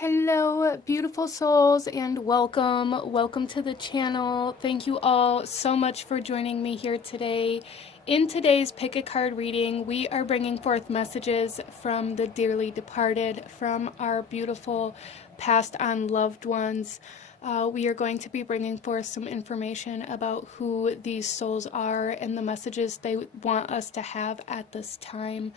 Hello, beautiful souls, and welcome. Welcome to the channel. Thank you all so much for joining me here today. In today's Pick a Card reading, we are bringing forth messages from the dearly departed, from our beautiful passed on loved ones. We are going to be bringing forth some information about who these souls are and the messages they want us to have at this time.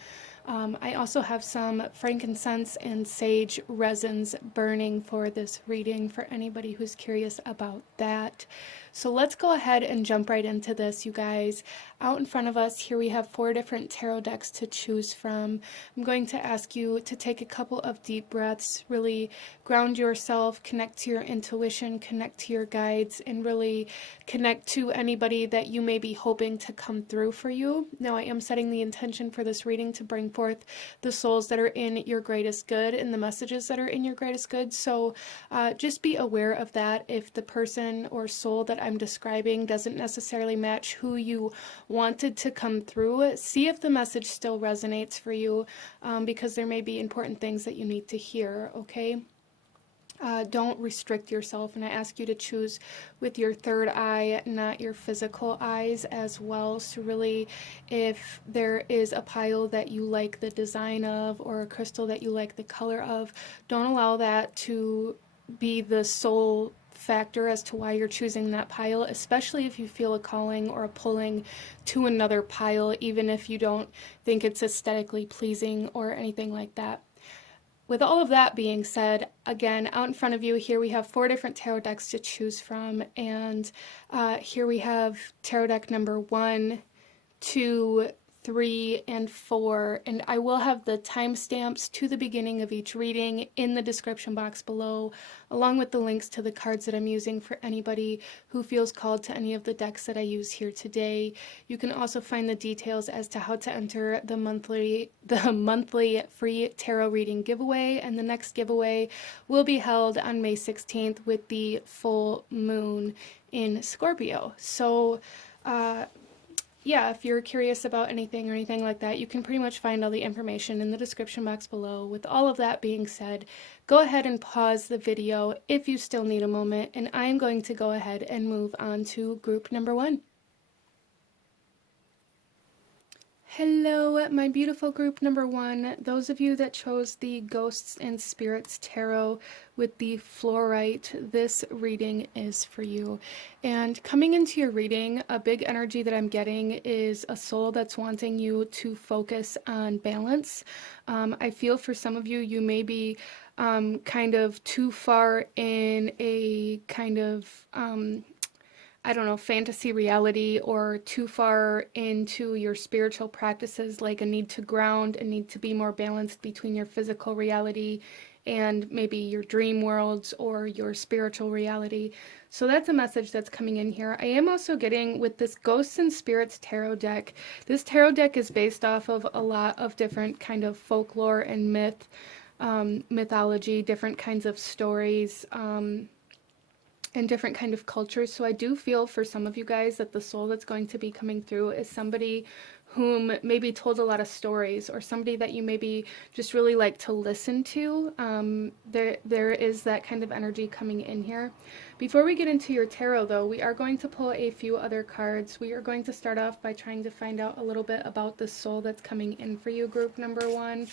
I also have some frankincense and sage resins burning for this reading for anybody who's curious about that. So let's go ahead and jump right into this, you guys. Out in front of us, here we have 4 different tarot decks to choose from. I'm going to ask you to take a couple of deep breaths, really ground yourself, connect to your intuition, connect to your guides, and really connect to anybody that you may be hoping to come through for you. Now, I am setting the intention for this reading to bring forth the souls that are in your greatest good and the messages that are in your greatest good. So just be aware of that. If the person or soul that I'm describing doesn't necessarily match who you wanted to come through, see if the message still resonates for you, because there may be important things that you need to hear, okay? Don't restrict yourself, and I ask you to choose with your third eye, not your physical eyes as well. So really, if there is a pile that you like the design of or a crystal that you like the color of, don't allow that to be the sole factor as to why you're choosing that pile, especially if you feel a calling or a pulling to another pile, even if you don't think it's aesthetically pleasing or anything like that. With all of that being said, again, out in front of you, here we have 4 different tarot decks to choose from, and here we have tarot deck number 1, 2, 3, and 4, and I will have the timestamps to the beginning of each reading in the description box below, along with the links to the cards that I'm using for anybody who feels called to any of the decks that I use here today. You can also find the details as to how to enter the monthly free tarot reading giveaway, and the next giveaway will be held on May 16th with the full moon in Scorpio. So, yeah, if you're curious about anything or anything like that, you can pretty much find all the information in the description box below. With all of that being said, go ahead and pause the video if you still need a moment, and I'm going to go ahead and move on to group number 1. Hello, my beautiful group number 1. Those of you that chose the Ghosts and Spirits Tarot with the fluorite, this reading is for you. And coming into your reading, a big energy that I'm getting is a soul that's wanting you to focus on balance. I feel for some of you, you may be kind of too far in a kind of I don't know, fantasy reality, or too far into your spiritual practices, like a need to ground, a need to be more balanced between your physical reality and maybe your dream worlds or your spiritual reality. So that's a message that's coming in here. I am also getting with this Ghosts and Spirits tarot deck. This tarot deck is based off of a lot of different kind of folklore and mythology, different kinds of stories, and different kind of cultures. So I do feel for some of you guys that the soul that's going to be coming through is somebody whom maybe told a lot of stories, or somebody that you maybe just really like to listen to. There is that kind of energy coming in here. Before we get into your tarot, though, we are going to pull a few other cards. We are going to start off by trying to find out a little bit about the soul that's coming in for you, group number 1.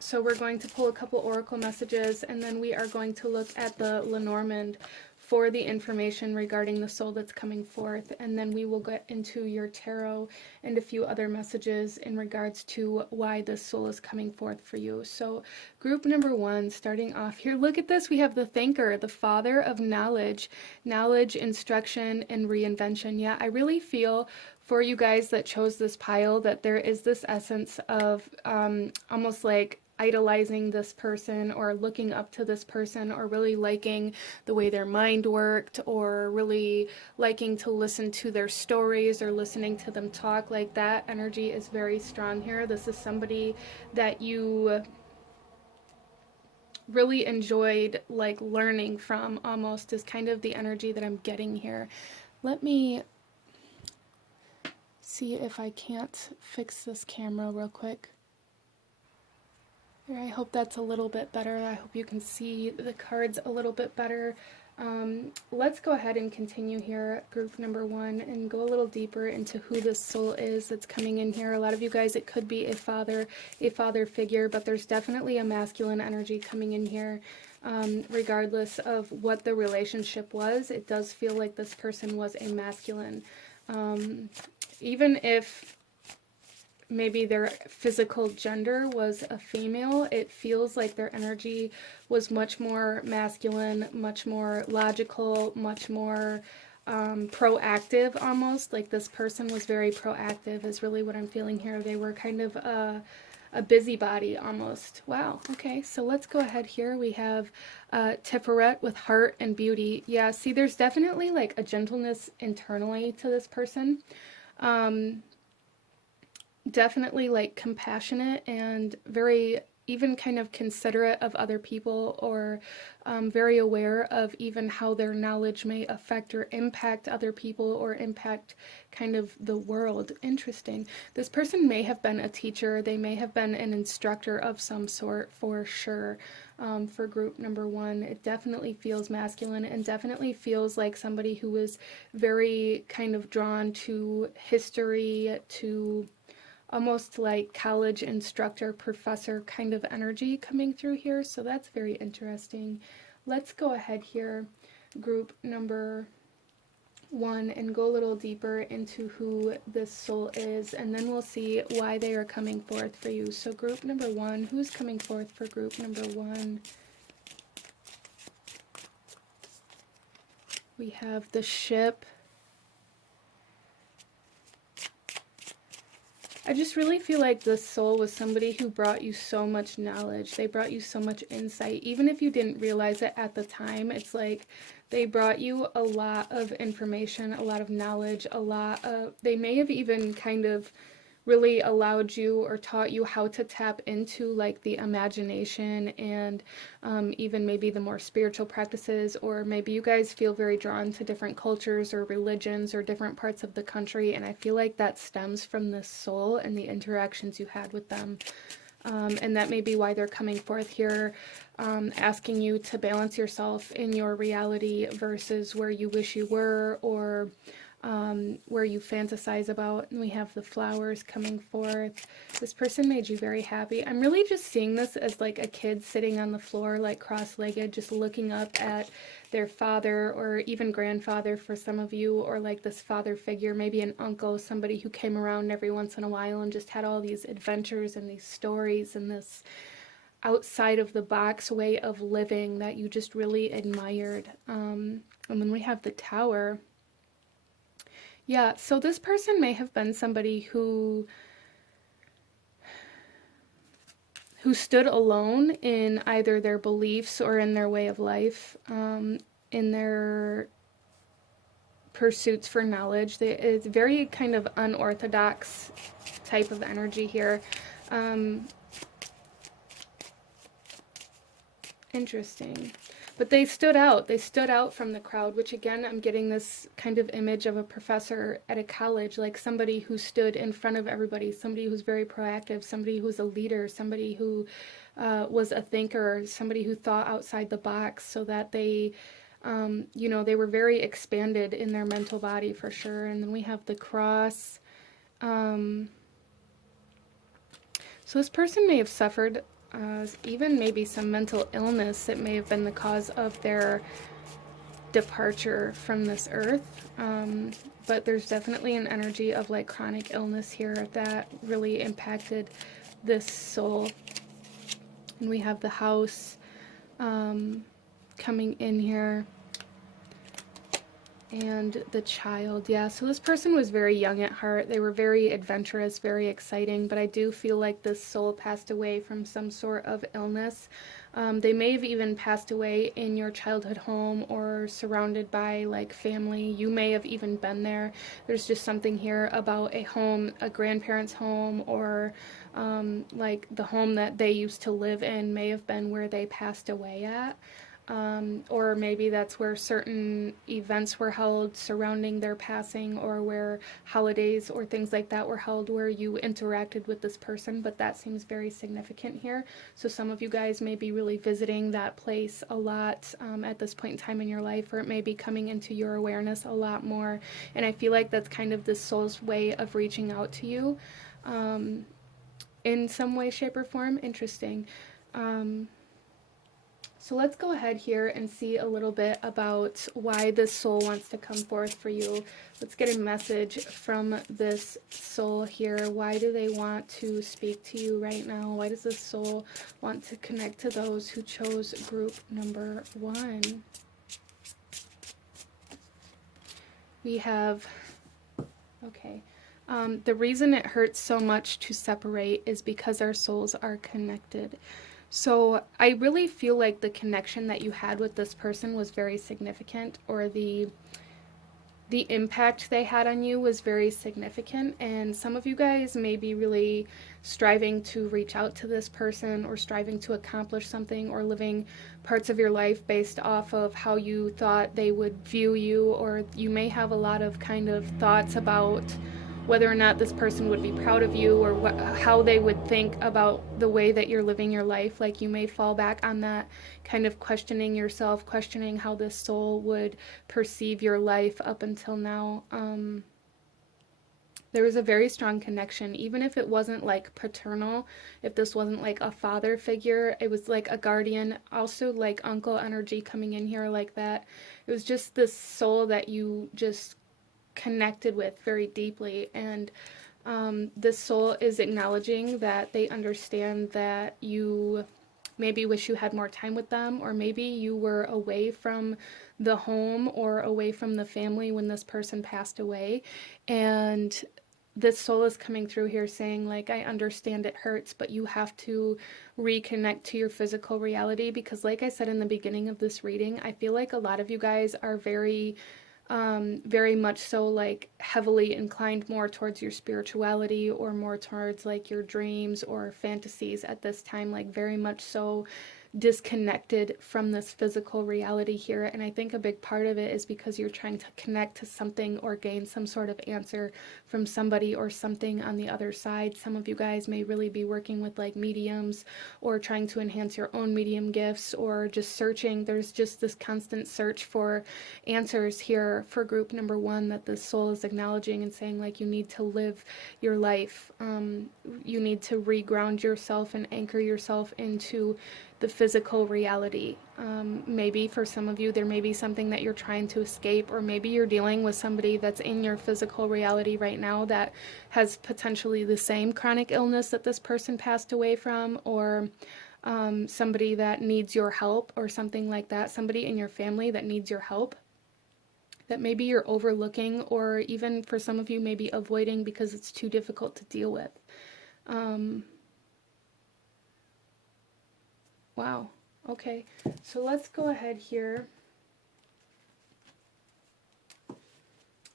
So we're going to pull a couple oracle messages, and then we are going to look at the Lenormand for the information regarding the soul that's coming forth, and then we will get into your tarot and a few other messages in regards to why this soul is coming forth for you. So group number 1, starting off here, look at this. We have the Thinker, the father of knowledge, instruction, and reinvention. Yeah, I really feel for you guys that chose this pile that there is this essence of almost like idolizing this person, or looking up to this person, or really liking the way their mind worked, or really liking to listen to their stories or listening to them talk. Like, that energy is very strong here. This is somebody that you really enjoyed like learning from, almost, is kind of the energy that I'm getting here. Let me see if I can't fix this camera real quick. I hope that's a little bit better. I hope you can see the cards a little bit better. Let's go ahead and continue here, group number 1, and go a little deeper into who this soul is that's coming in here. A lot of you guys, it could be a father figure, but there's definitely a masculine energy coming in here. Regardless of what the relationship was, it does feel like this person was a masculine. Even if maybe their physical gender was a female, it feels like their energy was much more masculine, much more logical, much more proactive almost. Like this person was very proactive is really what I'm feeling here. They were kind of a busybody almost. Wow, okay, so let's go ahead here. We have Tiferet with heart and beauty. Yeah, see, there's definitely like a gentleness internally to this person. Definitely like compassionate and very even kind of considerate of other people, or very aware of even how their knowledge may affect or impact other people or impact kind of the world. Interesting. This person may have been a teacher. They may have been an instructor of some sort for sure. For group number 1, it definitely feels masculine and definitely feels like somebody who is very kind of drawn to history, to almost like college instructor, professor kind of energy coming through here. So that's very interesting. Let's go ahead here, group number 1, and go a little deeper into who this soul is, and then we'll see why they are coming forth for you. So group number 1, who's coming forth for group number 1? We have the ship. I just really feel like this soul was somebody who brought you so much knowledge. They brought you so much insight. Even if you didn't realize it at the time, it's like they brought you a lot of information, a lot of knowledge, they may have even kind of really allowed you or taught you how to tap into like the imagination and even maybe the more spiritual practices, or maybe you guys feel very drawn to different cultures or religions or different parts of the country, and I feel like that stems from this soul and the interactions you had with them. And that may be why they're coming forth here, asking you to balance yourself in your reality versus where you wish you were, or where you fantasize about. And we have the flowers coming forth. This person made you very happy. I'm really just seeing this as like a kid sitting on the floor, like cross-legged, just looking up at their father or even grandfather for some of you, or like this father figure, maybe an uncle, somebody who came around every once in a while and just had all these adventures and these stories and this outside of the box way of living that you just really admired. And then we have the Tower. Yeah, so this person may have been somebody who stood alone in either their beliefs or in their way of life, in their pursuits for knowledge. It's very kind of unorthodox type of energy here. Interesting. But they stood out. They stood out from the crowd, which again, I'm getting this kind of image of a professor at a college, like somebody who stood in front of everybody, somebody who's very proactive, somebody who's a leader, somebody who was a thinker, somebody who thought outside the box, so that they, they were very expanded in their mental body for sure. And then we have the cross. So this person may have suffered even maybe some mental illness that may have been the cause of their departure from this earth. But there's definitely an energy of like chronic illness here that really impacted this soul. And we have the house coming in here. And the child, yeah, so this person was very young at heart. They were very adventurous, very exciting, but I do feel like this soul passed away from some sort of illness. They may have even passed away in your childhood home or surrounded by like family. You may have even been there. There's just something here about a home, a grandparent's home, or like the home that they used to live in may have been where they passed away at. or maybe that's where certain events were held surrounding their passing, or where holidays or things like that were held where you interacted with this person, but that seems very significant here. So some of you guys may be really visiting that place a lot at this point in time in your life, or it may be coming into your awareness a lot more, and I feel like that's kind of this soul's way of reaching out to you in some way, shape, or form. Interesting. So let's go ahead here and see a little bit about why this soul wants to come forth for you. Let's get a message from this soul here. Why do they want to speak to you right now? Why does this soul want to connect to those who chose group number 1? We have, okay. The reason it hurts so much to separate is because our souls are connected. So I really feel like the connection that you had with this person was very significant, or the impact they had on you was very significant, and some of you guys may be really striving to reach out to this person, or striving to accomplish something, or living parts of your life based off of how you thought they would view you, or you may have a lot of kind of thoughts about whether or not this person would be proud of you, or how they would think about the way that you're living your life. Like, you may fall back on that, kind of questioning yourself, questioning how this soul would perceive your life up until now. There was a very strong connection, even if it wasn't like paternal, if this wasn't like a father figure, it was like a guardian, also like uncle energy coming in here like that. It was just this soul that you just connected with very deeply, and this soul is acknowledging that they understand that you maybe wish you had more time with them, or maybe you were away from the home or away from the family when this person passed away, and this soul is coming through here saying, like, I understand it hurts, but you have to reconnect to your physical reality, because like I said in the beginning of this reading, I feel like a lot of you guys are very much so like heavily inclined more towards your spirituality, or more towards like your dreams or fantasies at this time, like very much so disconnected from this physical reality here. And I think a big part of it is because you're trying to connect to something or gain some sort of answer from somebody or something on the other side. Some of you guys may really be working with like mediums, or trying to enhance your own medium gifts, or just searching. There's just this constant search for answers here for group number 1 that this soul is acknowledging and saying, like, you need to live your life. You need to reground yourself and anchor yourself into the physical reality. Maybe for some of you, there may be something that you're trying to escape, or maybe you're dealing with somebody that's in your physical reality right now that has potentially the same chronic illness that this person passed away from, or somebody that needs your help, or something like that. Somebody in your family that needs your help, that maybe you're overlooking, or even for some of you maybe avoiding because it's too difficult to deal with. Wow. Okay, so let's go ahead here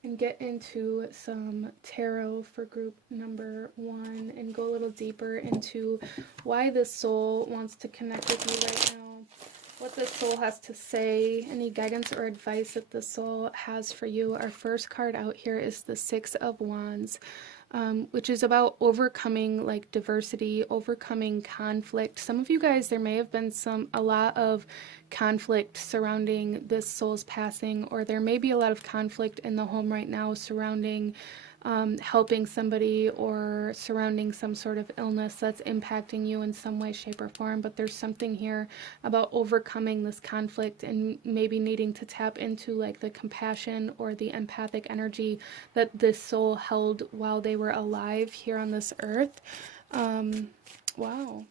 and get into some tarot for group number 1, and go a little deeper into why this soul wants to connect with you right now, what this soul has to say, any guidance or advice that the soul has for you. Our first card out here is the 6 of Wands. Which is about overcoming like diversity, overcoming conflict. Some of you guys, there may have been a lot of conflict surrounding this soul's passing, or there may be a lot of conflict in the home right now surrounding helping somebody, or surrounding some sort of illness that's impacting you in some way, shape, or form. But there's something here about overcoming this conflict, and maybe needing to tap into like the compassion or the empathic energy that this soul held while they were alive here on this earth. Wow.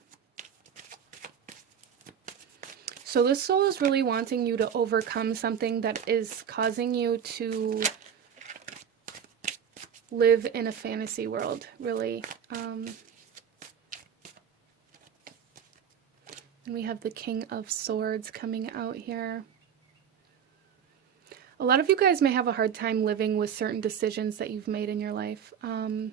So this soul is really wanting you to overcome something that is causing you to live in a fantasy world, really. And we have the King of Swords coming out here. A lot of you guys may have a hard time living with certain decisions that you've made in your life. And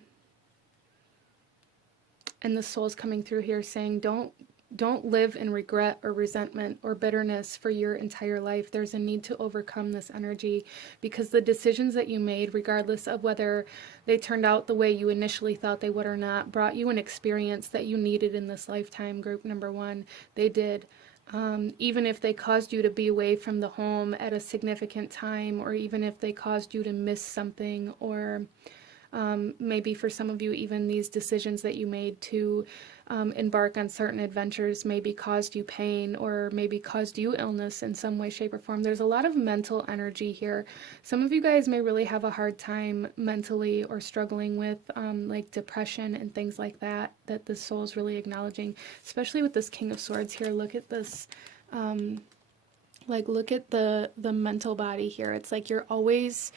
the soul's coming through here saying, don't don't live in regret or resentment or bitterness for your entire life. There's a need to overcome this energy, because the decisions that you made, regardless of whether they turned out the way you initially thought they would or not, brought you an experience that you needed in this lifetime, group number one. They did. Even if they caused you to be away from the home at a significant time, or even if they caused you to miss something, or maybe for some of you, even these decisions that you made to embark on certain adventures maybe caused you pain, or maybe caused you illness in some way, shape, or form. There's a lot of mental energy here. Some of you guys may really have a hard time mentally, or struggling with like depression and things like that, that the soul is really acknowledging, especially with this King of Swords here. Look at this. Like, look at the mental body here. It's like you're always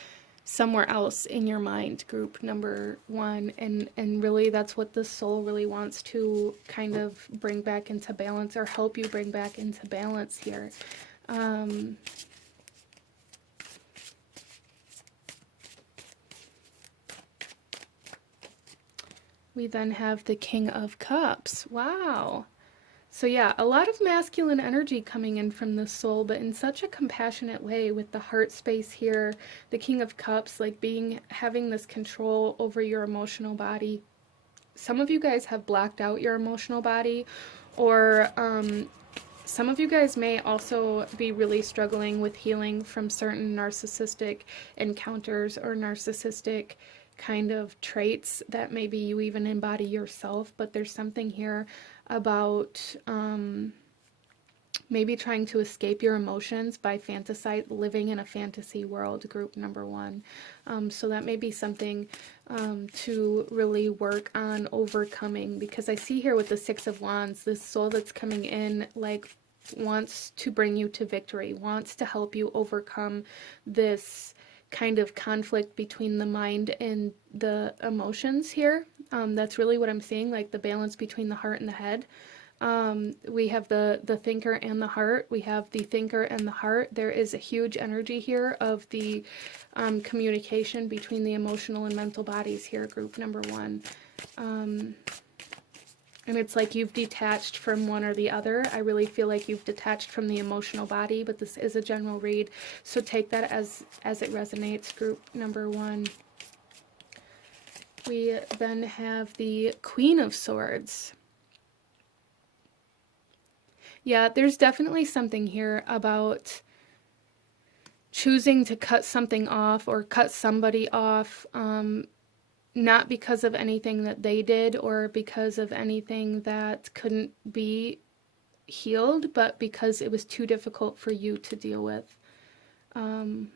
somewhere else in your mind, group number one, and really that's what the soul really wants to kind of bring back into balance, or help you bring back into balance here. We then have the King of Cups. Wow. So yeah, a lot of masculine energy coming in from the soul, but in such a compassionate way, with the heart space here, the King of Cups, like having this control over your emotional body. Some of you guys have blacked out your emotional body, or some of you guys may also be really struggling with healing from certain narcissistic encounters, or narcissistic kind of traits that maybe you even embody yourself. But there's something here about maybe trying to escape your emotions by living in a fantasy world, group number one. So that may be something to really work on overcoming, because I see here with the Six of Wands, this soul that's coming in, like, wants to bring you to victory, wants to help you overcome this kind of conflict between the mind and the emotions here. That's really what I'm seeing, like the balance between the heart and the head. We have the thinker and the heart. We have the thinker and the heart. There is a huge energy here of the communication between the emotional and mental bodies here, group number one. And it's like you've detached from one or the other. I really feel like you've detached from the emotional body, but this is a general read, so take that as it resonates, group number one. We then have the Queen of Swords. Yeah, there's definitely something here about choosing to cut something off, or cut somebody off, not because of anything that they did, or because of anything that couldn't be healed, but because it was too difficult for you to deal with. And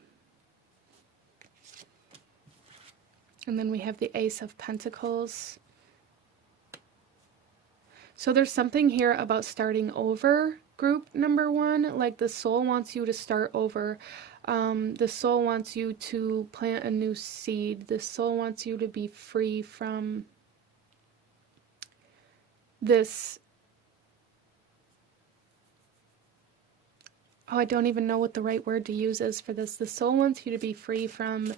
then we have the Ace of Pentacles. So there's something here about starting over, group number one. Like, the soul wants you to start over. The soul wants you to plant a new seed. The soul wants you to be free from this. Oh, I don't even know what the right word to use is for this. The soul wants you to be free from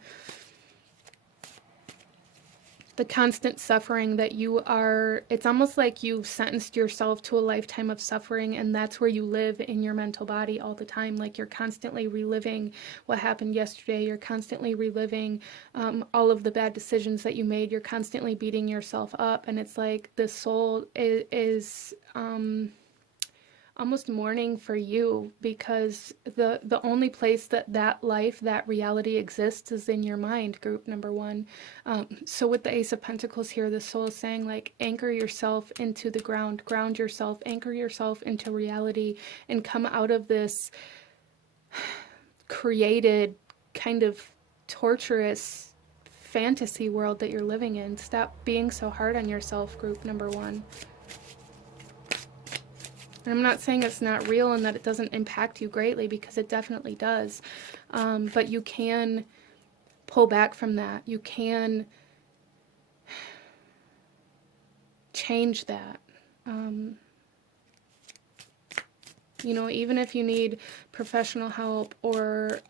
the constant suffering that you are. It's almost like you've sentenced yourself to a lifetime of suffering, and that's where you live in your mental body all the time. Like, you're constantly reliving what happened yesterday. You're constantly reliving all of the bad decisions that you made. You're constantly beating yourself up, and it's like the soul is almost mourning for you, because the only place that life, that reality exists is in your mind, group number one. So with the Ace of Pentacles here, the soul is saying, like, anchor yourself into the ground, ground yourself, anchor yourself into reality, and come out of this created kind of torturous fantasy world that you're living in. Stop being so hard on yourself, group number one. And I'm not saying it's not real and that it doesn't impact you greatly, because it definitely does. But you can pull back from that. You can change that. You know, even if you need professional help or,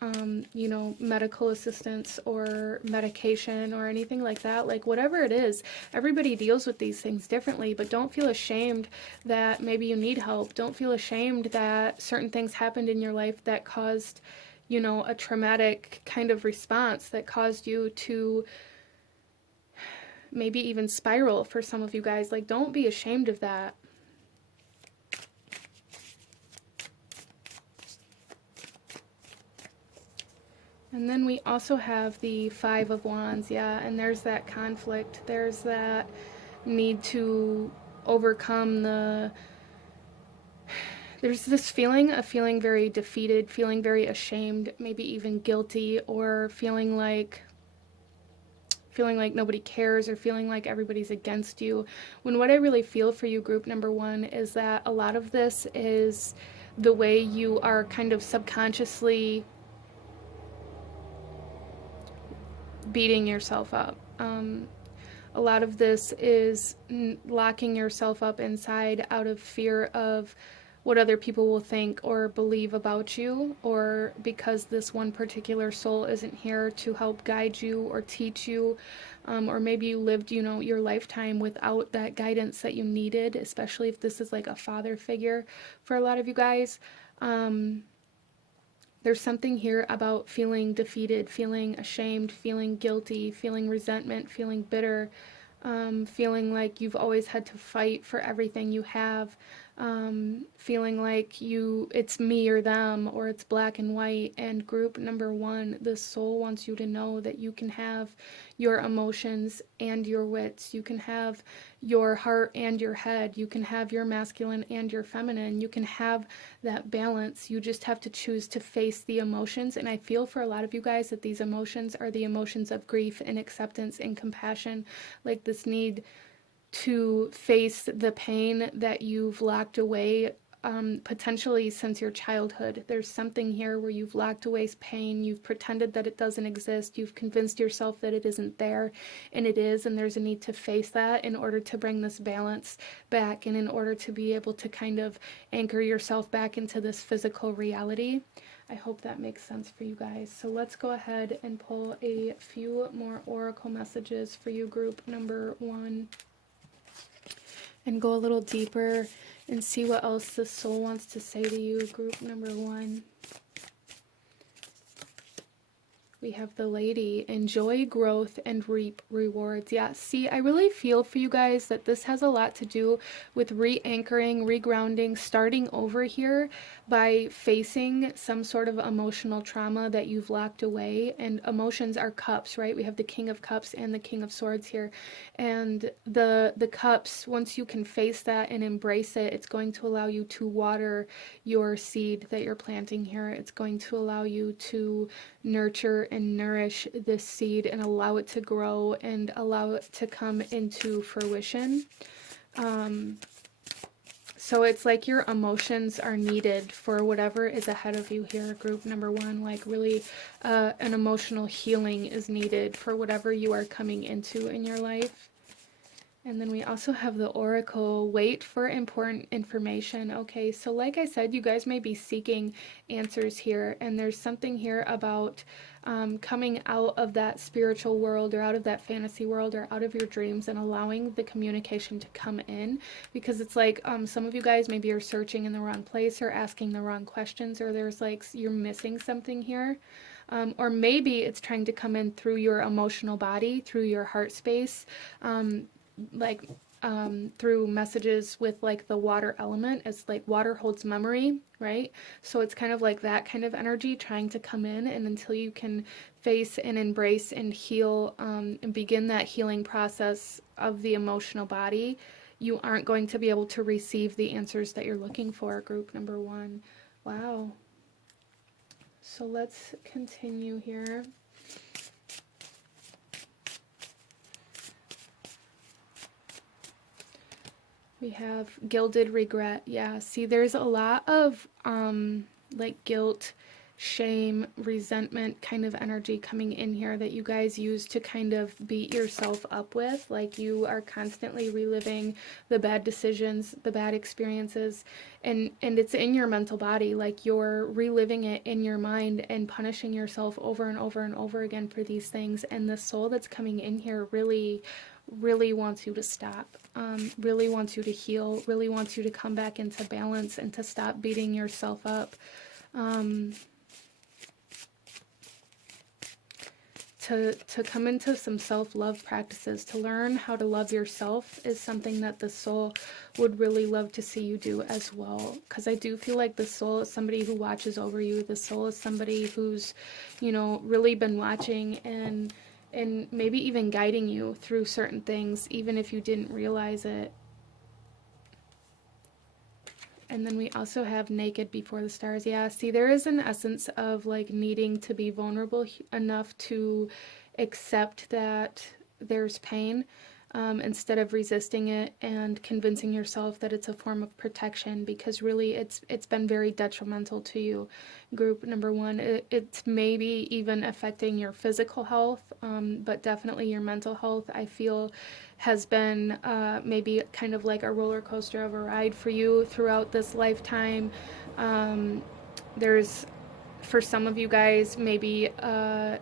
you know, medical assistance or medication or anything like that, like whatever it is, everybody deals with these things differently, but don't feel ashamed that maybe you need help. Don't feel ashamed that certain things happened in your life that caused, you know, a traumatic kind of response that caused you to maybe even spiral for some of you guys. Like, don't be ashamed of that. And then we also have the Five of Wands, yeah, and there's that conflict. There's that need to overcome there's this feeling of feeling very defeated, feeling very ashamed, maybe even guilty, or feeling like nobody cares, or feeling like everybody's against you. When what I really feel for you, group number one, is that a lot of this is the way you are kind of subconsciously beating yourself up. A lot of this is locking yourself up inside out of fear of what other people will think or believe about you, or because this one particular soul isn't here to help guide you or teach you, or maybe you lived, you know, your lifetime without that guidance that you needed, especially if this is like a father figure for a lot of you guys. There's something here about feeling defeated, feeling ashamed, feeling guilty, feeling resentment, feeling bitter, feeling like you've always had to fight for everything you have, feeling like it's me or them, or it's black and white. And group number one, the soul wants you to know that you can have your emotions and your wits. You can have your heart and your head. You can have your masculine and your feminine. You can have that balance. You just have to choose to face the emotions. And I feel for a lot of you guys that these emotions are the emotions of grief and acceptance and compassion, like this need to face the pain that you've locked away, potentially since your childhood. There's something here where you've locked away pain, you've pretended that it doesn't exist, you've convinced yourself that it isn't there, and it is, and there's a need to face that in order to bring this balance back, and in order to be able to kind of anchor yourself back into this physical reality. I hope that makes sense for you guys. So let's go ahead and pull a few more oracle messages for you, group number one, and go a little deeper and see what else the soul wants to say to you, group number one. We have the Lady. Enjoy growth and reap rewards. Yeah, see, I really feel for you guys that this has a lot to do with re-anchoring, regrounding, starting over here by facing some sort of emotional trauma that you've locked away. And emotions are cups, right? We have the King of Cups and the King of Swords here. And the cups, once you can face that and embrace it, it's going to allow you to water your seed that you're planting here. It's going to allow you to nurture and nourish this seed and allow it to grow and allow it to come into fruition. So it's like your emotions are needed for whatever is ahead of you here, group number one. Like really an emotional healing is needed for whatever you are coming into in your life. And then we also have the Oracle, wait for important information. Okay, so like I said, you guys may be seeking answers here, and there's something here about coming out of that spiritual world, or out of that fantasy world, or out of your dreams, and allowing the communication to come in, because it's like some of you guys maybe are searching in the wrong place or asking the wrong questions, or there's like you're missing something here. Or maybe it's trying to come in through your emotional body, through your heart space, like through messages with like the water element, as like water holds memory, right? So it's kind of like that kind of energy trying to come in, and until you can face and embrace and heal and begin that healing process of the emotional body, you aren't going to be able to receive the answers that you're looking for, group number one. Wow. So let's continue here. We have gilded regret. Yeah, see, there's a lot of like guilt, shame, resentment kind of energy coming in here that you guys use to kind of beat yourself up with. Like you are constantly reliving the bad decisions, the bad experiences, and it's in your mental body. Like you're reliving it in your mind and punishing yourself over and over and over again for these things. And the soul that's coming in here really wants you to stop, really wants you to heal, really wants you to come back into balance and to stop beating yourself up. To come into some self-love practices, to learn how to love yourself is something that the soul would really love to see you do as well. Because I do feel like the soul is somebody who watches over you. The soul is somebody who's, you know, really been watching and maybe even guiding you through certain things, even if you didn't realize it. And then we also have naked before the stars. Yeah, see, there is an essence of like needing to be vulnerable enough to accept that there's pain, instead of resisting it and convincing yourself that it's a form of protection, because really it's been very detrimental to you. Group number one, it's maybe even affecting your physical health, but definitely your mental health, I feel, has been maybe kind of like a roller coaster of a ride for you throughout this lifetime. There's, for some of you guys, maybe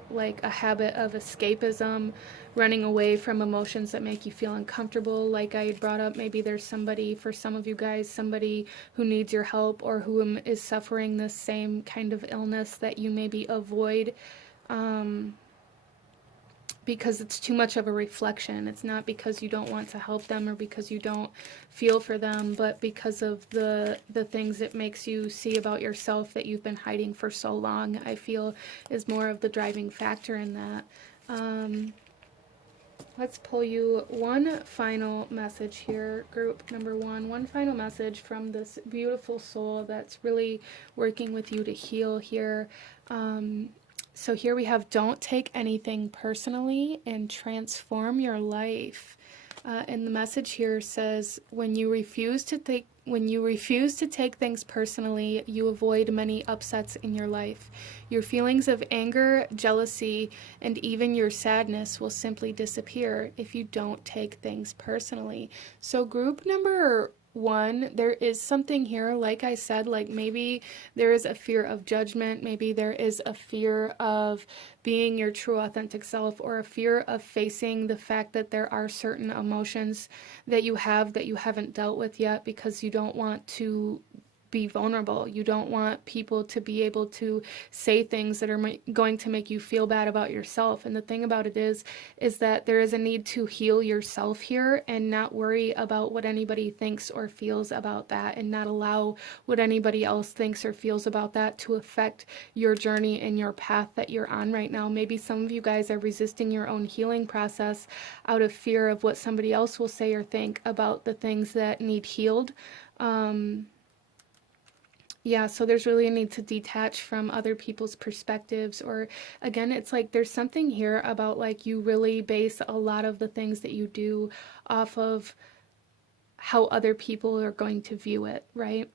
like a habit of escapism, running away from emotions that make you feel uncomfortable. Like I brought up, maybe there's somebody, for some of you guys, somebody who needs your help or who is suffering this same kind of illness that you maybe avoid, because it's too much of a reflection. It's not because you don't want to help them or because you don't feel for them, but because of the things it makes you see about yourself that you've been hiding for so long, I feel is more of the driving factor in that. Let's pull you one final message here, group number one final message from this beautiful soul that's really working with you to heal here. So here we have, don't take anything personally and transform your life. And the message here says, when you refuse to take things personally, you avoid many upsets in your life. Your feelings of anger, jealousy, and even your sadness will simply disappear if you don't take things personally. So group number one, there is something here, like I said, like maybe there is a fear of judgment, maybe there is a fear of being your true authentic self, or a fear of facing the fact that there are certain emotions that you have that you haven't dealt with yet, because you don't want to be vulnerable. You don't want people to be able to say things that are going to make you feel bad about yourself. And the thing about it is that there is a need to heal yourself here and not worry about what anybody thinks or feels about that, and not allow what anybody else thinks or feels about that to affect your journey and your path that you're on right now. Maybe some of you guys are resisting your own healing process out of fear of what somebody else will say or think about the things that need healed. Yeah, so there's really a need to detach from other people's perspectives, or again, it's like there's something here about like you really base a lot of the things that you do off of how other people are going to view it, right?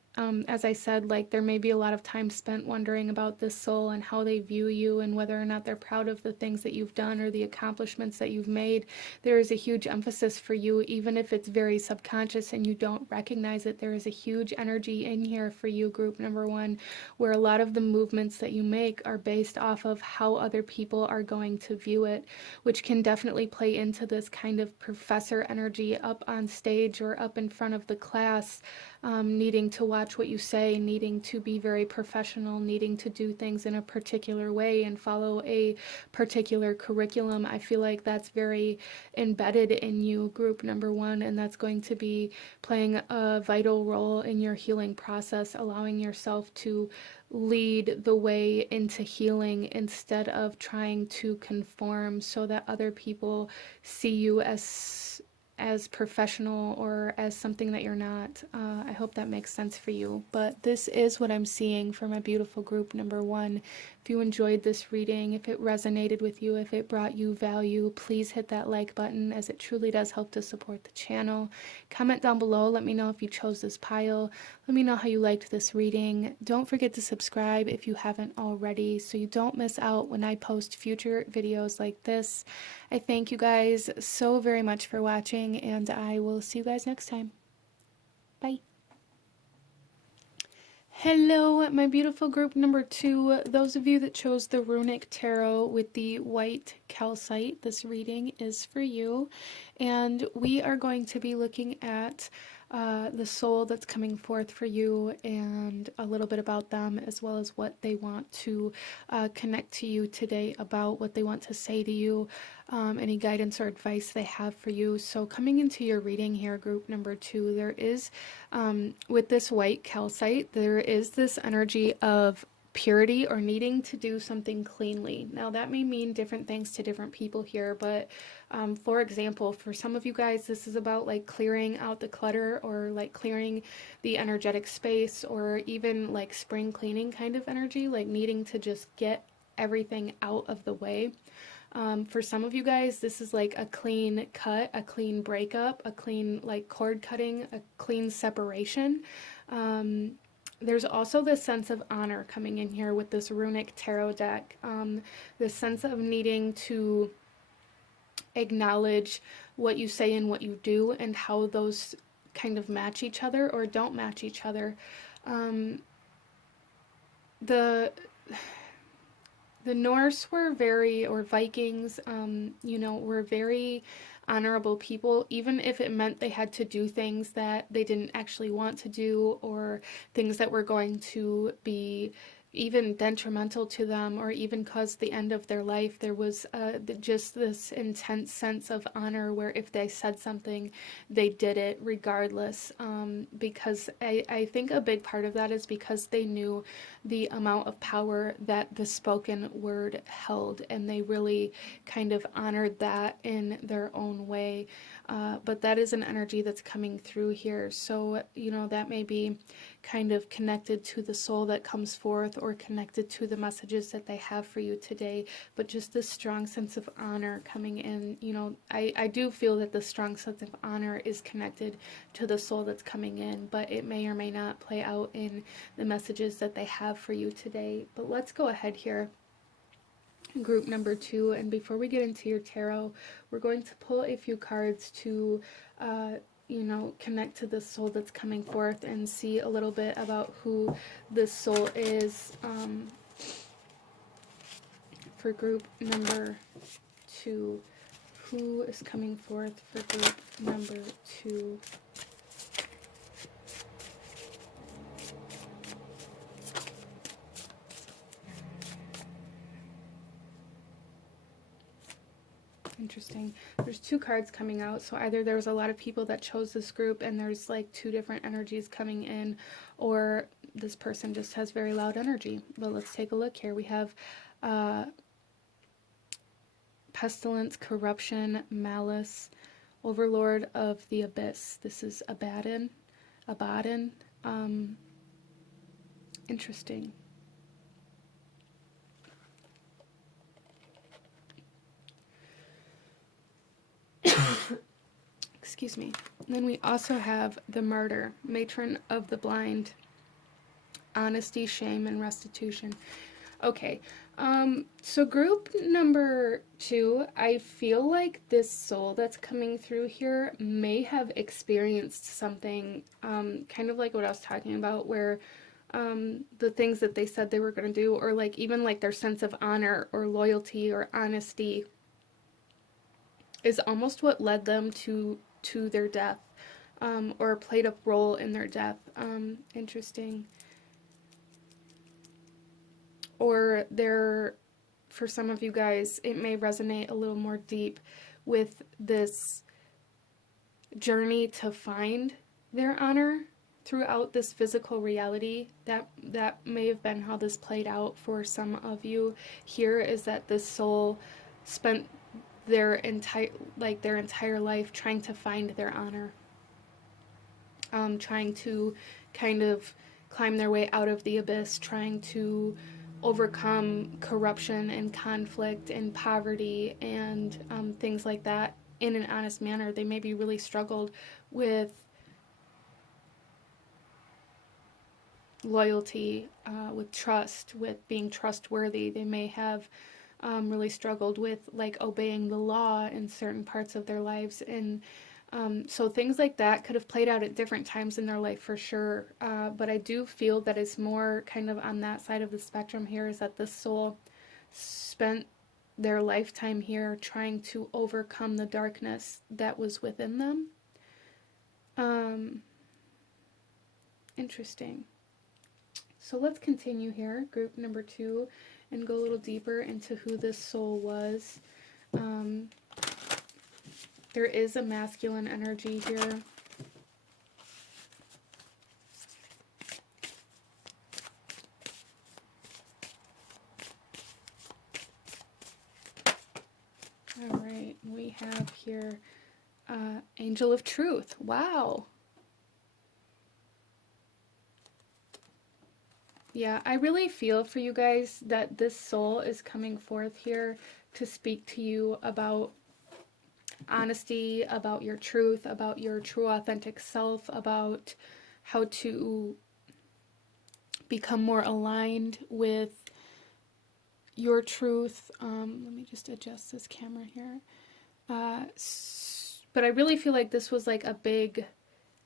As I said, like there may be a lot of time spent wondering about this soul and how they view you and whether or not they're proud of the things that you've done or the accomplishments that you've made. There is a huge emphasis for you, even if it's very subconscious and you don't recognize it. There is a huge energy in here for you, group number one, where a lot of the movements that you make are based off of how other people are going to view it, which can definitely play into this kind of professor energy up on stage or up in front of the class, needing to watch what you say, needing to be very professional, needing to do things in a particular way and follow a particular curriculum. I feel like that's very embedded in you, group number one, and that's going to be playing a vital role in your healing process, allowing yourself to lead the way into healing instead of trying to conform so that other people see you as as professional or as something that you're not. I hope that makes sense for you. But this is what I'm seeing for my beautiful group number 1. If you enjoyed this reading, if it resonated with you, if it brought you value, please hit that like button, as it truly does help to support the channel. Comment down below. Let me know if you chose this pile. Let me know how you liked this reading. Don't forget to subscribe if you haven't already, so you don't miss out when I post future videos like this. I thank you guys so very much for watching, and I will see you guys next time. Bye. Hello, my beautiful group number 2. Those of you that chose the Runic Tarot with the white calcite, this reading is for you. And we are going to be looking at the soul that's coming forth for you, and a little bit about them, as well as what they want to connect to you today about, what they want to say to you, any guidance or advice they have for you. So coming into your reading here, group number 2, there is, with this white calcite, there is this energy of purity or needing to do something cleanly. Now that may mean different things to different people here, but for example, for some of you guys, this is about like clearing out the clutter, or like clearing the energetic space, or even like spring cleaning kind of energy, like needing to just get everything out of the way. For some of you guys, this is like a clean cut, a clean breakup, a clean like cord cutting, a clean separation. There's also this sense of honor coming in here with this runic tarot deck. This sense of needing to acknowledge what you say and what you do, and how those kind of match each other or don't match each other. The Norse were very, or Vikings, were very honorable people, even if it meant they had to do things that they didn't actually want to do, or things that were going to be even detrimental to them, or even cause the end of their life. There was just this intense sense of honor, where if they said something, they did it regardless, because I think a big part of that is because they knew the amount of power that the spoken word held, and they really kind of honored that in their own way. But that is an energy that's coming through here. So, that may be kind of connected to the soul that comes forth, or connected to the messages that they have for you today. But just this strong sense of honor coming in, I do feel that the strong sense of honor is connected to the soul that's coming in, but it may or may not play out in the messages that they have for you today. But let's go ahead here, group number 2, and before we get into your tarot, we're going to pull a few cards to connect to the soul that's coming forth, and see a little bit about who this soul is, for group number 2. Who is coming forth for group number 2? Interesting. There's 2 cards coming out, so either there was a lot of people that chose this group and there's like 2 different energies coming in, or this person just has very loud energy. But let's take a look here. We have pestilence, corruption, malice, overlord of the abyss. This is Abaddon. Interesting. Excuse me. And then we also have the Martyr, matron of the blind, honesty, shame, and restitution. Okay, so group number 2, I feel like this soul that's coming through here may have experienced something, kind of like what I was talking about, where the things that they said they were going to do, or like even like their sense of honor or loyalty or honesty, is almost what led them to their death, or played a role in their death. Interesting. Or for some of you guys, it may resonate a little more deep with this journey to find their honor throughout this physical reality. That may have been how this played out for some of you here, is that this soul spent their entire life trying to find their honor, trying to kind of climb their way out of the abyss, trying to overcome corruption and conflict and poverty and things like that in an honest manner. They maybe really struggled with loyalty, with trust, with being trustworthy. They may have really struggled with like obeying the law in certain parts of their lives. And so things like that could have played out at different times in their life for sure. But I do feel that it's more kind of on that side of the spectrum here, is that this soul spent their lifetime here trying to overcome the darkness that was within them. Interesting. So let's continue here, group number 2, and go a little deeper into who this soul was. There is a masculine energy here. All right, we have here Angel of Truth. Wow. Yeah, I really feel for you guys that this soul is coming forth here to speak to you about honesty, about your truth, about your true authentic self, about how to become more aligned with your truth. Let me just adjust this camera here. But I really feel like this was like a big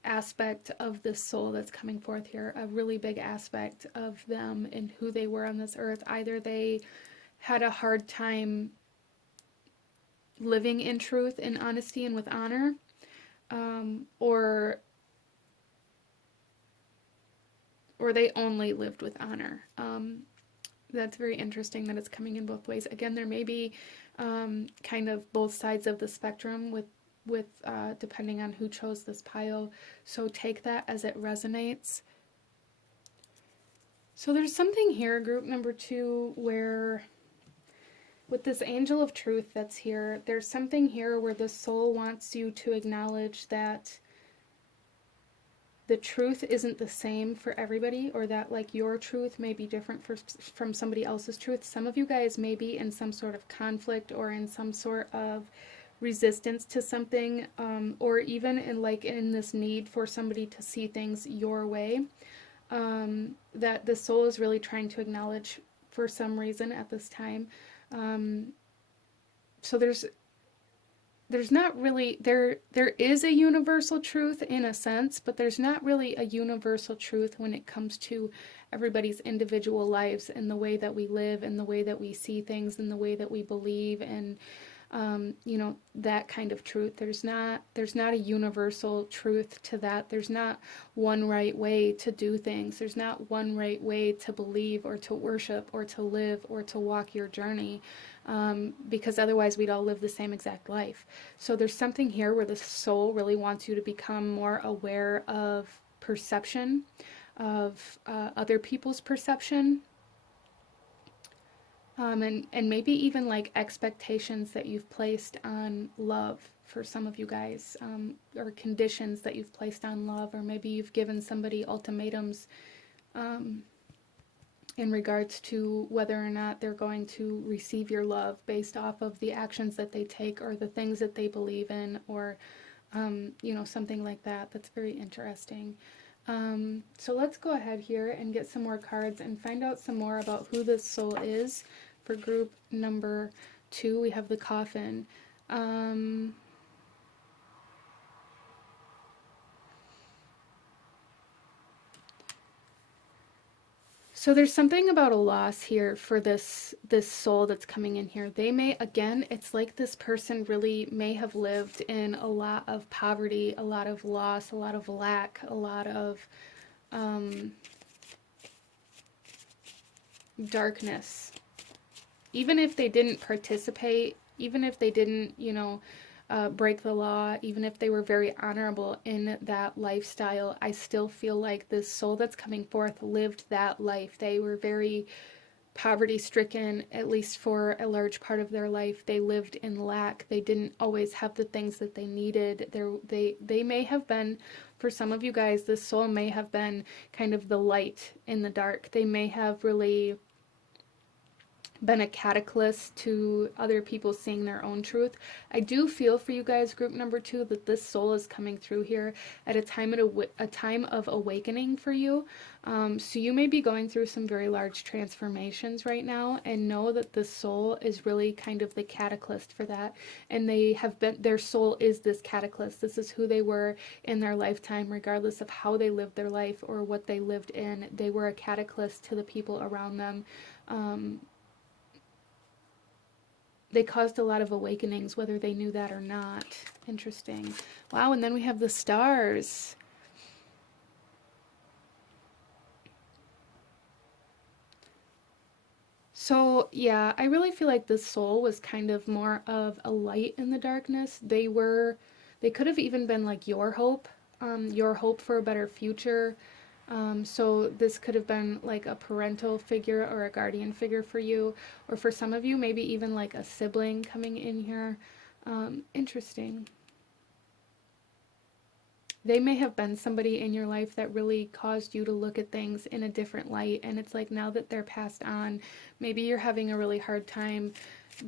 aspect of this soul that's coming forth here, a really big aspect of them and who they were on this earth. Either they had a hard time living in truth and honesty and with honor, or they only lived with honor. That's very interesting that it's coming in both ways. Again, there may be kind of both sides of the spectrum with depending on who chose this pile. So take that as it resonates. So there's something here, group number 2, where with this Angel of Truth that's here, there's something here where the soul wants you to acknowledge that the truth isn't the same for everybody, or that like your truth may be different from somebody else's truth. Some of you guys may be in some sort of conflict or in some sort of resistance to something, or even in this need for somebody to see things your way, that the soul is really trying to acknowledge for some reason at this time. So there's not really, there is a universal truth in a sense, but there's not really a universal truth when it comes to everybody's individual lives and the way that we live and the way that we see things and the way that we believe, and that kind of truth. There's not a universal truth to that. There's not one right way to do things. There's not one right way to believe or to worship or to live or to walk your journey, because otherwise we'd all live the same exact life. So there's something here where the soul really wants you to become more aware of perception, of other people's perception, and maybe even like expectations that you've placed on love for some of you guys, or conditions that you've placed on love, or maybe you've given somebody ultimatums in regards to whether or not they're going to receive your love based off of the actions that they take or the things that they believe in, or something like that. That's very interesting. So let's go ahead here and get some more cards and find out some more about who this soul is. For group number 2, we have the Coffin. So there's something about a loss here for this soul that's coming in here. They may, again, it's like this person really may have lived in a lot of poverty, a lot of loss, a lot of lack, a lot of darkness. Even if they didn't participate, even if they didn't, break the law, even if they were very honorable in that lifestyle, I still feel like this soul that's coming forth lived that life. They were very poverty stricken, at least for a large part of their life. They lived in lack. They didn't always have the things that they needed. They may have been, for some of you guys, this soul may have been kind of the light in the dark. They may have really been a catalyst to other people seeing their own truth. I do feel for you guys, group number 2, that this soul is coming through here at a time of awakening for you. So you may be going through some very large transformations right now, and know that this soul is really kind of the catalyst for that. And their soul is this catalyst. This is who they were in their lifetime, regardless of how they lived their life or what they lived in. They were a catalyst to the people around them. They caused a lot of awakenings, whether they knew that or not. Interesting. Wow, and then we have the stars. So, yeah, I really feel like this soul was kind of more of a light in the darkness. They could have even been like your hope for a better future. So this could have been like a parental figure or a guardian figure for you, or for some of you, maybe even like a sibling coming in here. Interesting. They may have been somebody in your life that really caused you to look at things in a different light, and it's like now that they're passed on, maybe you're having a really hard time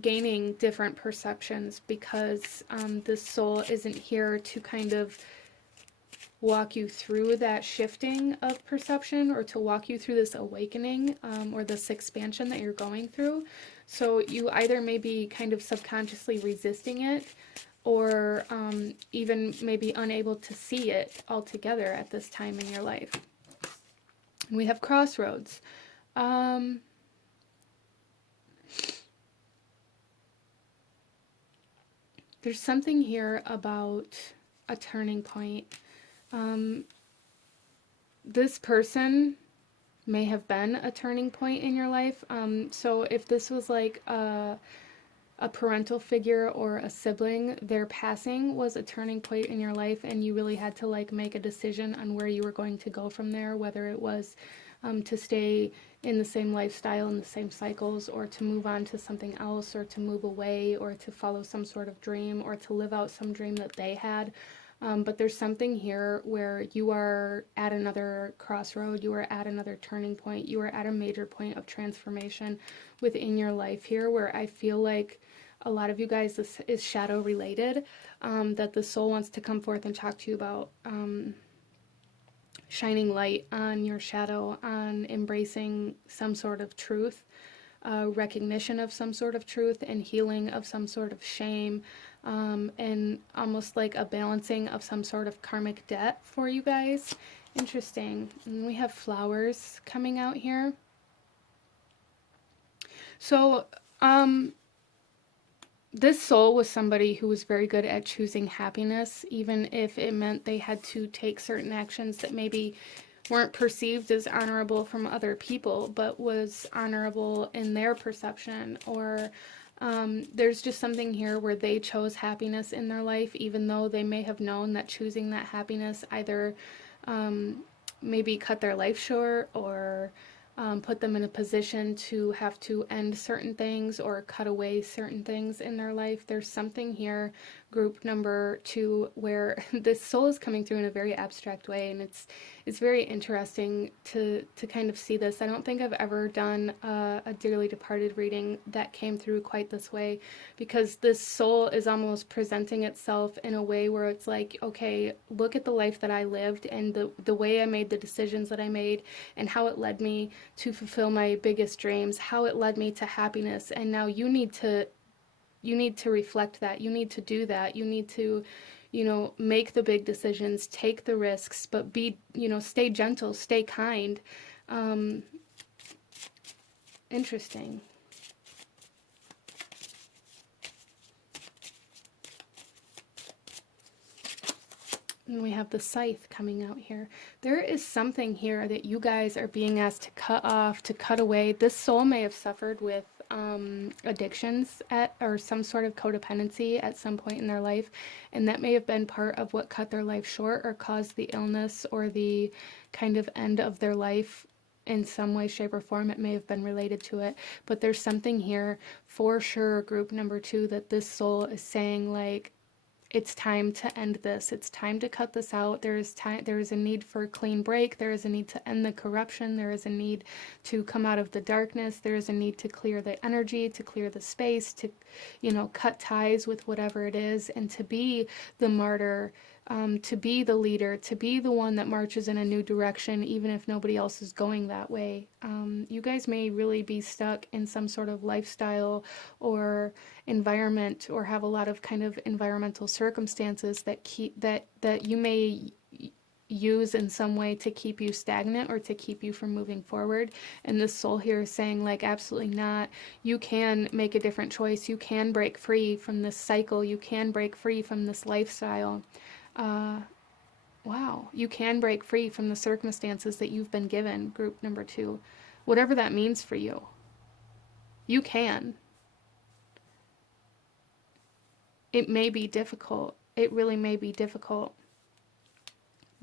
gaining different perceptions because this soul isn't here to kind of walk you through that shifting of perception, or to walk you through this awakening or this expansion that you're going through. So you either may be kind of subconsciously resisting it, or even maybe unable to see it altogether at this time in your life. And we have crossroads. There's something here about a turning point. This person may have been a turning point in your life. So if this was like a parental figure or a sibling, their passing was a turning point in your life, and you really had to like make a decision on where you were going to go from there, whether it was to stay in the same lifestyle, in the same cycles, or to move on to something else, or to move away, or to follow some sort of dream, or to live out some dream that they had. But there's something here where you are at another crossroad, you are at another turning point, you are at a major point of transformation within your life here, where I feel like a lot of you guys, this is shadow related, that the soul wants to come forth and talk to you about shining light on your shadow, on embracing some sort of truth, recognition of some sort of truth, and healing of some sort of shame, and almost like a balancing of some sort of karmic debt for you guys. Interesting. And we have flowers coming out here. So, this soul was somebody who was very good at choosing happiness, even if it meant they had to take certain actions that maybe weren't perceived as honorable from other people, but was honorable in their perception. Or there's just something here where they chose happiness in their life, even though they may have known that choosing that happiness either maybe cut their life short, or put them in a position to have to end certain things or cut away certain things in their life. There's something here, group number 2, where this soul is coming through in a very abstract way, and it's very interesting to kind of see this. I don't think I've ever done a dearly departed reading that came through quite this way, because this soul is almost presenting itself in a way where it's like, okay, look at the life that I lived, and the way I made the decisions that I made, and how it led me to fulfill my biggest dreams, how it led me to happiness. And now you need to reflect that. You need to do that. You need to, make the big decisions, take the risks, but be, stay gentle, stay kind. Interesting. And we have the scythe coming out here. There is something here that you guys are being asked to cut off, to cut away. This soul may have suffered with addictions or some sort of codependency at some point in their life, and that may have been part of what cut their life short or caused the illness or the kind of end of their life in some way, shape, or form. It may have been related to it, but there's something here for sure, group number 2, that this soul is saying, like, it's time to end this. It's time to cut this out. There is time. There is a need for a clean break. There is a need to end the corruption. There is a need to come out of the darkness. There is a need to clear the energy, to clear the space, to, cut ties with whatever it is, and to be the martyr, to be the leader, to be the one that marches in a new direction, even if nobody else is going that way. You guys may really be stuck in some sort of lifestyle or environment, or have a lot of kind of environmental circumstances that you may use in some way to keep you stagnant or to keep you from moving forward. And this soul here is saying, like, absolutely not. You can make a different choice. You can break free from this cycle. You can break free from this lifestyle. Wow, you can break free from the circumstances that you've been given, group number 2. Whatever that means for you. You can. It may be difficult. It really may be difficult.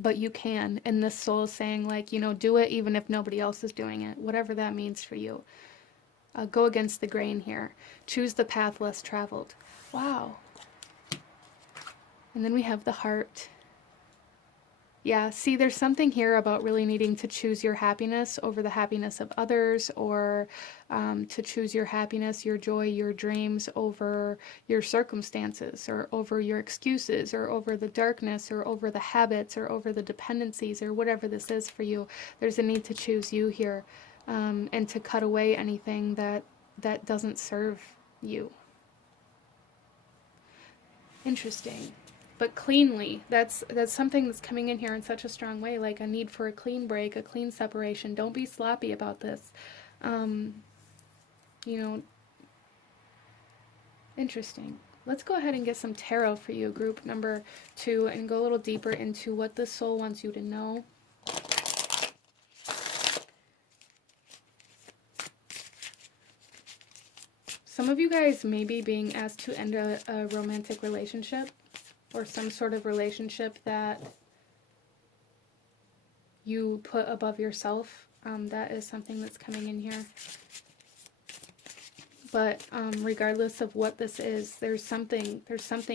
But you can. And this soul is saying, like, do it even if nobody else is doing it. Whatever that means for you. Go against the grain here. Choose the path less traveled. Wow. And then we have the heart. Yeah, see, there's something here about really needing to choose your happiness over the happiness of others, or to choose your happiness, your joy, your dreams over your circumstances, or over your excuses, or over the darkness, or over the habits, or over the dependencies, or whatever this is for you. There's a need to choose you here, and to cut away anything that doesn't serve you. Interesting. But cleanly, that's something that's coming in here in such a strong way, like a need for a clean break, a clean separation. Don't be sloppy about this. Interesting. Let's go ahead and get some tarot for you, group number 2, and go a little deeper into what the soul wants you to know. Some of you guys may be being asked to end a romantic relationship, or some sort of relationship that you put above yourself. That is something that's coming in here. But regardless of what this is, there's something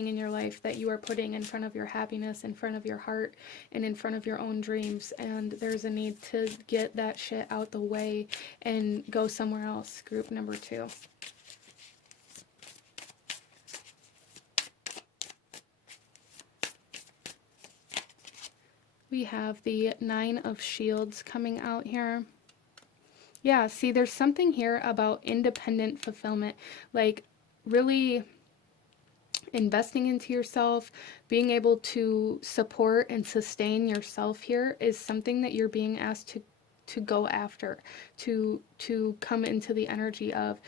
in your life that you are putting in front of your happiness, in front of your heart, and in front of your own dreams. And there's a need to get that shit out the way and go somewhere else, group number 2. We have the 9 of Shields coming out here. Yeah, see, there's something here about independent fulfillment, like really investing into yourself, being able to support and sustain yourself here is something that you're being asked to go after, to come into the energy of.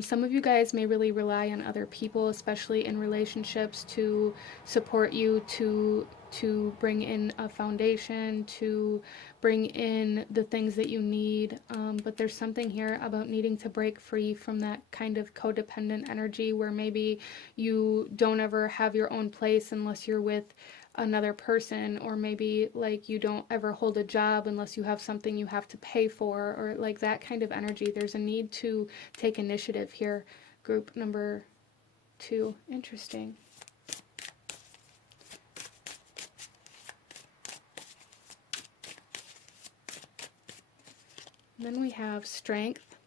Some of you guys may really rely on other people, especially in relationships, to support you, to bring in a foundation, to bring in the things that you need. But there's something here about needing to break free from that kind of codependent energy where maybe you don't ever have your own place unless you're with another person, or maybe like you don't ever hold a job unless you have something you have to pay for, or like that kind of energy. There's a need to take initiative here, group number 2. Interesting. And then we have strength.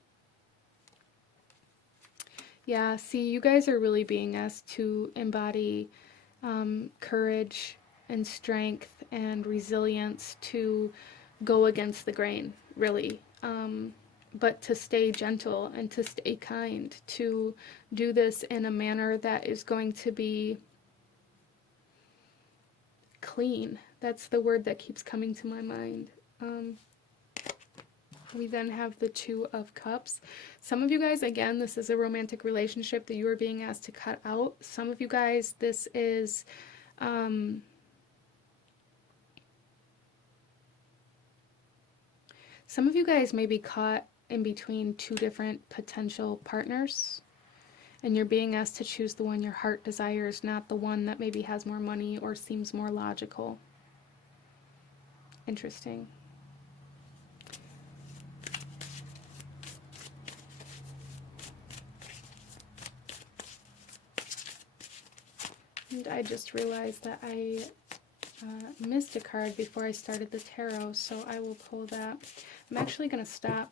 Yeah, see, you guys are really being asked to embody courage and strength and resilience to go against the grain, really. But to stay gentle and to stay kind, to do this in a manner that is going to be clean. That's the word that keeps coming to my mind. We then have the 2 of Cups. Some of you guys, again, this is a romantic relationship that you are being asked to cut out. Some of you guys, this is some of you guys may be caught in between 2 different potential partners, and you're being asked to choose the one your heart desires, not the one that maybe has more money or seems more logical. Interesting. And I just realized that I missed a card before I started the tarot, so I will pull that. I'm actually going to stop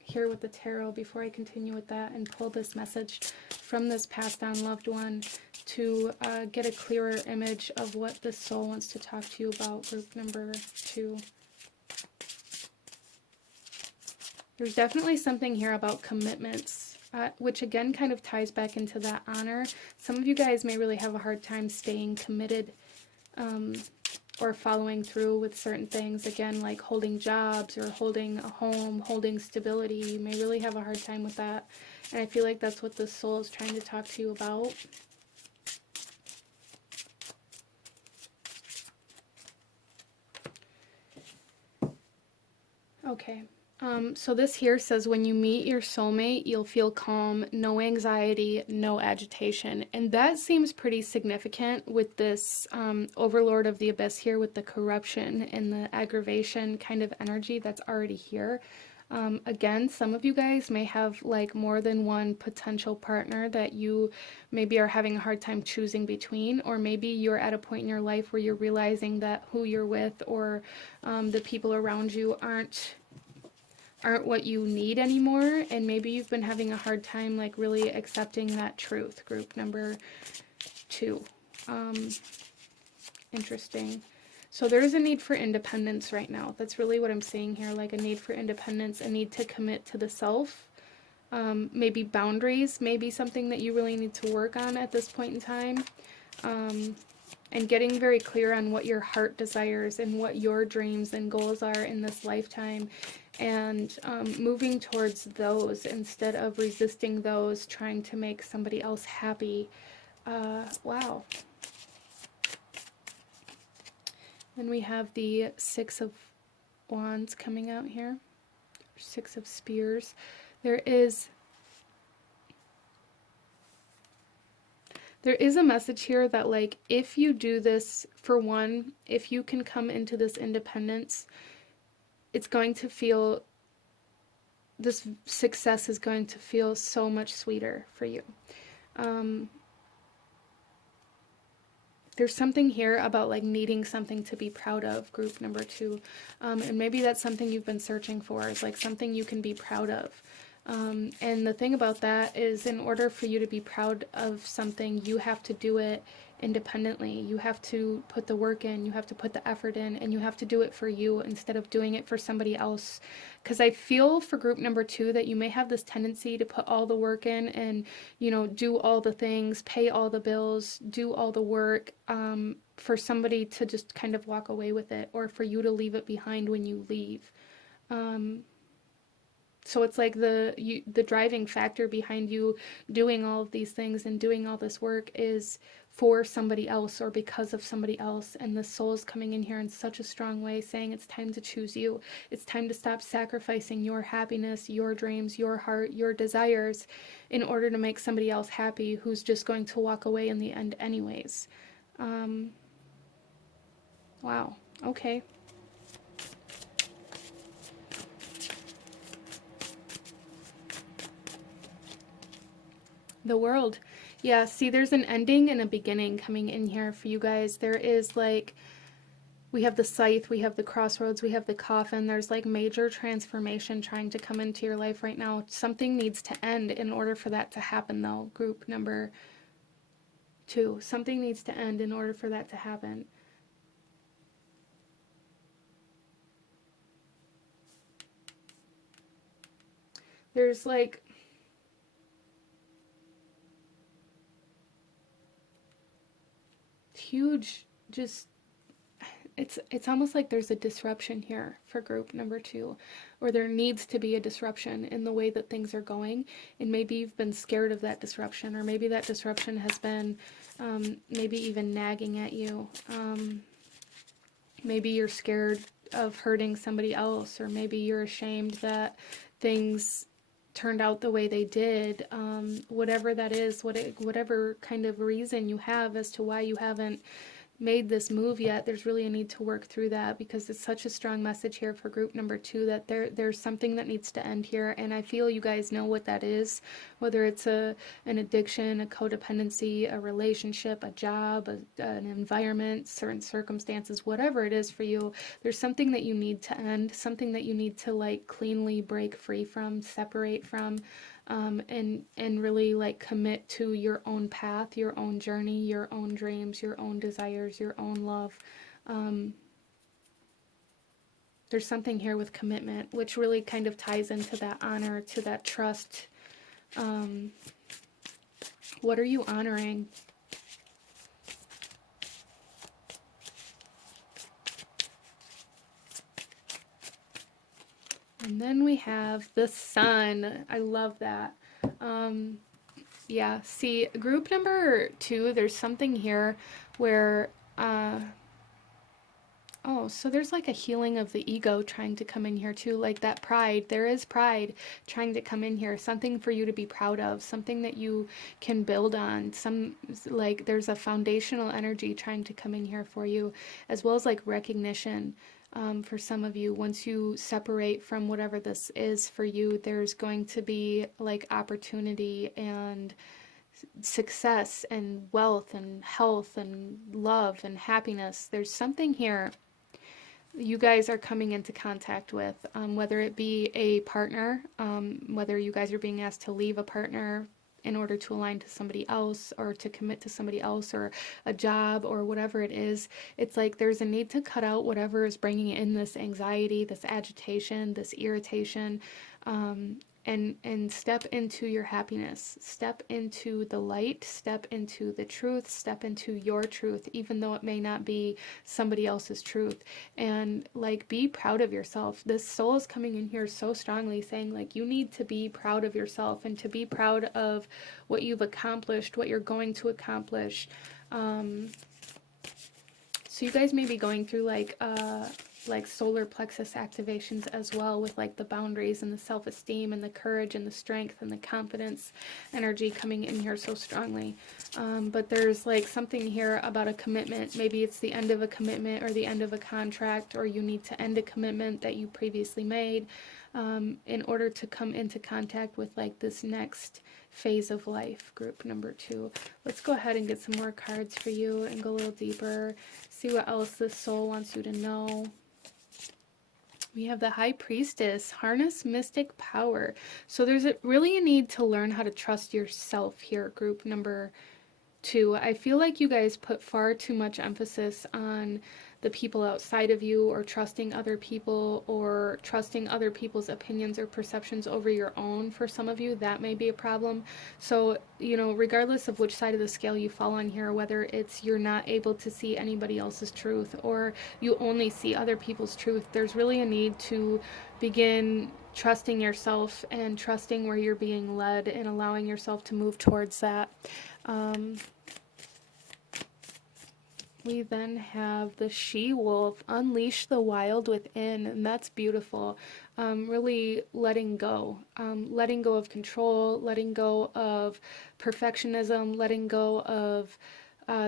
here with the tarot before I continue with that and pull this message from this passed on loved one to get a clearer image of what this soul wants to talk to you about, group number 2. There's definitely something here about commitments, which again kind of ties back into that honor. Some of you guys may really have a hard time staying committed or following through with certain things. Again, like holding jobs or holding a home, holding stability. You may really have a hard time with that. And I feel like that's what this soul is trying to talk to you about. Okay. So this here says, when you meet your soulmate, you'll feel calm, no anxiety, no agitation. And that seems pretty significant with this Overlord of the Abyss here, with the corruption and the aggravation kind of energy that's already here. Again, some of you guys may have like more than one potential partner that you maybe are having a hard time choosing between, or maybe you're at a point in your life where you're realizing that who you're with or the people around you aren't what you need anymore, and maybe you've been having a hard time like really accepting that truth, group number 2. Interesting. So there is a need for independence right now. That's really what I'm saying here, like a need for independence, a need to commit to the self. Maybe boundaries, maybe something that you really need to work on at this point in time. And getting very clear on what your heart desires and what your dreams and goals are in this lifetime, and moving towards those instead of resisting those, trying to make somebody else happy. Wow. Then we have the 6 of Wands coming out here. 6 of Spears. There is a message here that, like, if you do this, for one, if you can come into this independence, it's going to feel, this success is going to feel so much sweeter for you. There's something here about like needing something to be proud of, group number 2. And maybe that's something you've been searching for, is like something you can be proud of. And the thing about that is, in order for you to be proud of something, you have to do it independently. You have to put the work in, you have to put the effort in, and you have to do it for you instead of doing it for somebody else. Because I feel for group number 2 that you may have this tendency to put all the work in and, you know, do all the things, pay all the bills, do all the work, for somebody to just kind of walk away with it, or for you to leave it behind when you leave. So it's like the driving factor behind you doing all of these things and doing all this work is for somebody else or because of somebody else. And the soul's coming in here in such a strong way, saying it's time to choose you. It's time to stop sacrificing your happiness, your dreams, your heart, your desires in order to make somebody else happy who's just going to walk away in the end anyways. Wow. Okay. The World. Yeah, see, there's an ending and a beginning coming in here for you guys. There is like, we have the Scythe, we have the Crossroads, we have the Coffin. There's like major transformation trying to come into your life right now. Something needs to end in order for that to happen though, group number 2. Something needs to end in order for that to happen. There's like, huge, just, it's almost like there's a disruption here for group number 2, or there needs to be a disruption in the way that things are going, and maybe you've been scared of that disruption, or maybe that disruption has been maybe even nagging at you. Maybe you're scared of hurting somebody else, or maybe you're ashamed that things turned out the way they did. Whatever that is, whatever kind of reason you have as to why you haven't made this move yet, there's really a need to work through that, because it's such a strong message here for group number 2 that there's something that needs to end here, and I feel you guys know what that is, whether it's an addiction, a codependency, a relationship, a job, an environment, certain circumstances, whatever it is for you. There's something that you need to end, something that you need to like cleanly break free from, separate from, and really like commit to your own path, your own journey, your own dreams, your own desires, your own love. There's something here with commitment, which really kind of ties into that honor, to that trust. What are you honoring? And then we have the sun. I love that. Yeah, see, group number 2, there's something here where, oh, so there's like a healing of the ego trying to come in here too, like that pride. There is pride trying to come in here, something for you to be proud of, something that you can build on. Like there's a foundational energy trying to come in here for you, as well as like recognition. For some of you, once you separate from whatever this is for you, there's going to be like opportunity and success and wealth and health and love and happiness. There's something here you guys are coming into contact with, whether it be a partner, whether you guys are being asked to leave a partner in order to align to somebody else or to commit to somebody else, or a job, or whatever it is. It's like there's a need to cut out whatever is bringing in this anxiety, this agitation, this irritation, and step into your happiness, step into the light, step into the truth, step into your truth, even though it may not be somebody else's truth. And like, be proud of yourself. This soul is coming in here so strongly saying like, you need to be proud of yourself and to be proud of what you've accomplished, what you're going to accomplish. So you guys may be going through like solar plexus activations as well, with like the boundaries and the self-esteem and the courage and the strength and the confidence energy coming in here so strongly. But there's like something here about a commitment. Maybe it's the end of a commitment or the end of a contract, or you need to end a commitment that you previously made in order to come into contact with like this next phase of life, group number 2. Let's go ahead and get some more cards for you and go a little deeper, see what else this soul wants you to know. We have the High Priestess, harness mystic power. So there's really a need to learn how to trust yourself here, group number 2. I feel like you guys put far too much emphasis on the people outside of you, or trusting other people, or trusting other people's opinions or perceptions over your own. For some of you, that may be a problem. So, you know, regardless of which side of the scale you fall on here, whether it's you're not able to see anybody else's truth, or you only see other people's truth, there's really a need to begin trusting yourself and trusting where you're being led, and allowing yourself to move towards that. We then have the she-wolf, unleash the wild within, and that's beautiful. Really letting go of control, letting go of perfectionism, letting go of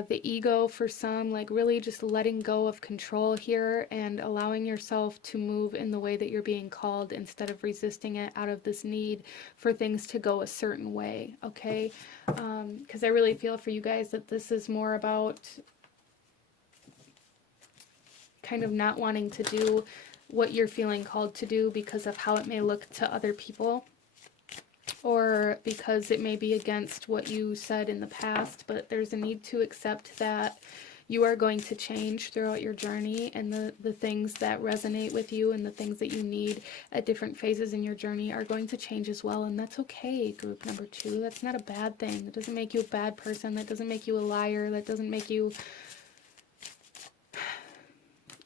the ego for some, like really just letting go of control here, and allowing yourself to move in the way that you're being called, instead of resisting it out of this need for things to go a certain way, okay? Because I really feel for you guys that this is more about kind of not wanting to do what you're feeling called to do because of how it may look to other people, or because it may be against what you said in the past. But there's a need to accept that you are going to change throughout your journey, and the things that resonate with you and the things that you need at different phases in your journey are going to change as well, and that's okay, group number 2. That's not a bad thing. That doesn't make you a bad person. That doesn't make you a liar. That doesn't make you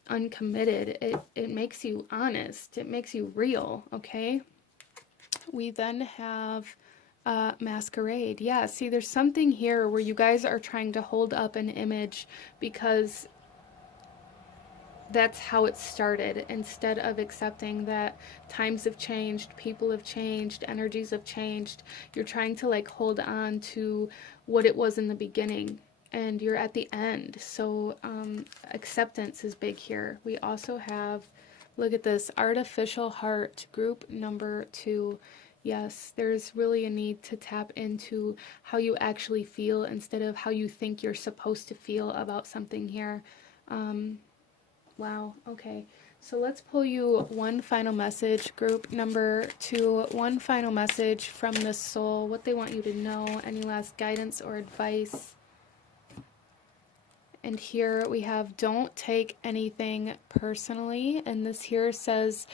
uncommitted. It makes you honest. It makes you real, okay? We then have masquerade. Yeah, see, there's something here where you guys are trying to hold up an image because that's how it started, instead of accepting that times have changed, people have changed, energies have changed. You're trying to like hold on to what it was in the beginning, and you're at the end. So acceptance is big here. We also have, look at this, artificial heart, group number 2. Yes, there's really a need to tap into how you actually feel instead of how you think you're supposed to feel about something here. Wow, okay. So let's pull you one final message, group number 2, one final message from the soul, what they want you to know, any last guidance or advice. And here we have, don't take anything personally. And this here says,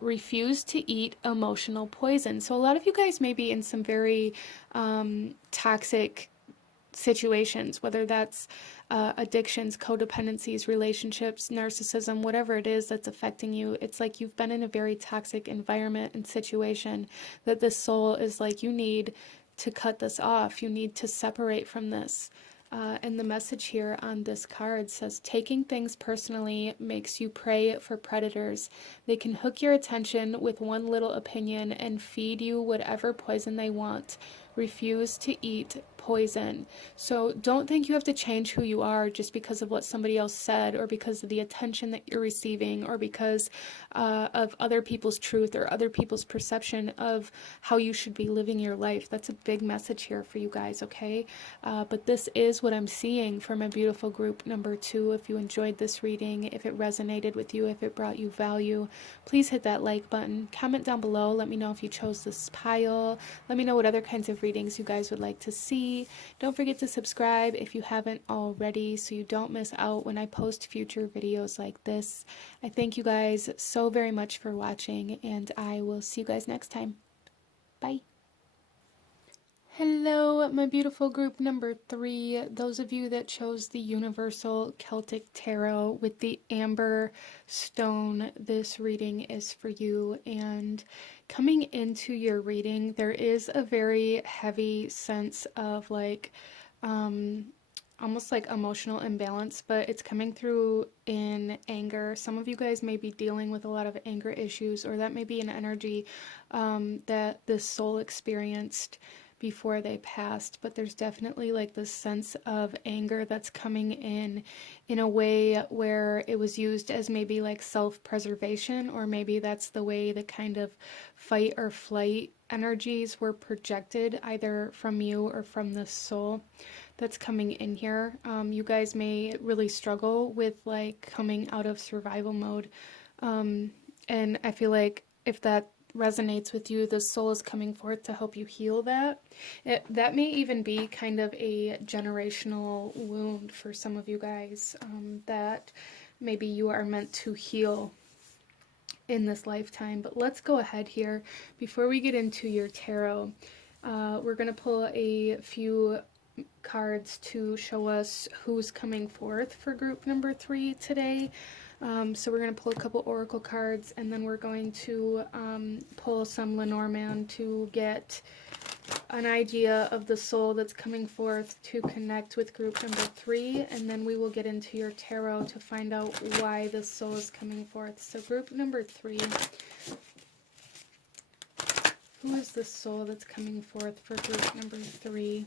refuse to eat emotional poison. So a lot of you guys may be in some very toxic situations, whether that's addictions, codependencies, relationships, narcissism, whatever it is that's affecting you. It's like you've been in a very toxic environment and situation that this soul is like, you need to cut this off. You need to separate from this. And the message here on this card says, taking things personally makes you prey for predators. They can hook your attention with one little opinion and feed you whatever poison they want. Refuse to eat poison. So don't think you have to change who you are just because of what somebody else said, or because of the attention that you're receiving, or because of other people's truth or other people's perception of how you should be living your life. That's a big message here for you guys, okay? But this is what I'm seeing for my beautiful group number 2. If you enjoyed this reading, if it resonated with you, if it brought you value, please hit that like button. Comment down below. Let me know if you chose this pile. Let me know what other kinds of readings you guys would like to see. Don't forget to subscribe if you haven't already so you don't miss out when I post future videos like this. I thank you guys so very much for watching, and I will see you guys next time. Bye. Hello, my beautiful group number 3. Those of you that chose the Universal Celtic Tarot with the amber stone, this reading is for you. And coming into your reading, there is a very heavy sense of like, almost like emotional imbalance, but it's coming through in anger. Some of you guys may be dealing with a lot of anger issues, or that may be an energy that this soul experienced before they passed. But there's definitely like this sense of anger that's coming in a way where it was used as maybe like self-preservation, or maybe that's the way the kind of fight or flight energies were projected either from you or from this soul that's coming in here. You guys may really struggle with like coming out of survival mode, and I feel like if that resonates with you, the soul is coming forth to help you heal that. That may even be kind of a generational wound for some of you guys, that maybe you are meant to heal in this lifetime. But let's go ahead here. Before we get into your tarot, we're going to pull a few cards to show us who's coming forth for group number 3 today. So we're going to pull a couple oracle cards, and then we're going to pull some Lenormand to get an idea of the soul that's coming forth to connect with group number 3, and then we will get into your tarot to find out why this soul is coming forth. So group number 3, who is the soul that's coming forth for group number 3?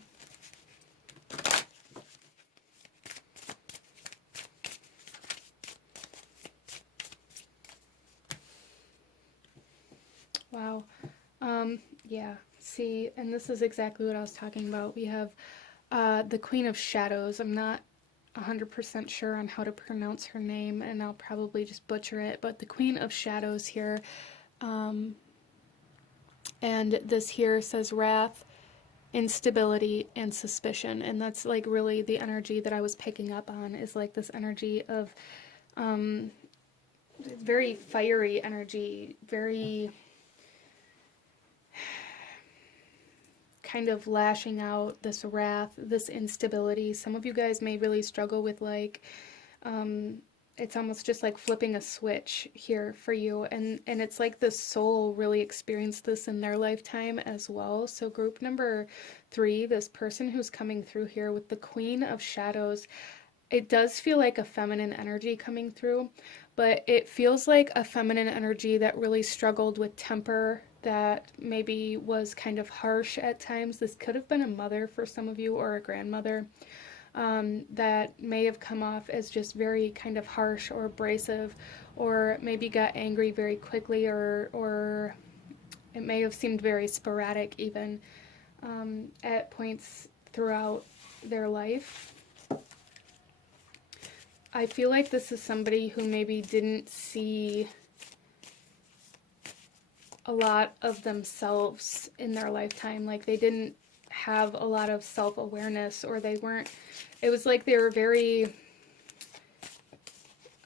Wow. Yeah, see, and this is exactly what I was talking about. We have the Queen of Shadows. I'm not 100% sure on how to pronounce her name, and I'll probably just butcher it, but the Queen of Shadows here. And this here says wrath, instability, and suspicion. And that's like really the energy that I was picking up on, is like this energy of very fiery energy, very kind of lashing out, this wrath, this instability. Some of you guys may really struggle with like, it's almost just like flipping a switch here for you, and it's like the soul really experienced this in their lifetime as well. So group number 3, this person who's coming through here with the Queen of Shadows, it does feel like a feminine energy coming through, but it feels like a feminine energy that really struggled with temper, that maybe was kind of harsh at times. This could have been a mother for some of you, or a grandmother. that may have come off as just very kind of harsh or abrasive, or maybe got angry very quickly, or it may have seemed very sporadic even at points throughout their life. I feel like this is somebody who maybe didn't see a lot of themselves in their lifetime. Like they didn't have a lot of self-awareness, or they weren't, it was like they were very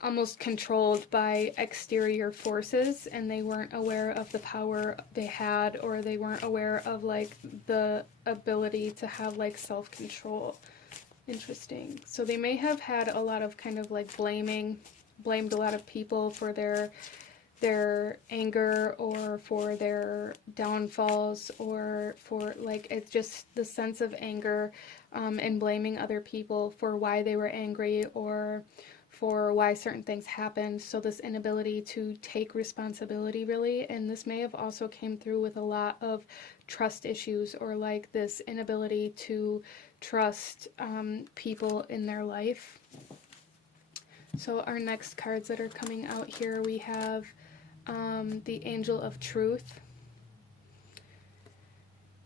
almost controlled by exterior forces, and they weren't aware of the power they had, or they weren't aware of like the ability to have like self-control. Interesting. So they may have had a lot of kind of like blamed a lot of people for their anger, or for their downfalls, or for like, it's just the sense of anger, and blaming other people for why they were angry, or for why certain things happened. So this inability to take responsibility, really. And this may have also came through with a lot of trust issues, or like this inability to trust people in their life. So our next cards that are coming out here, we have the Angel of Truth.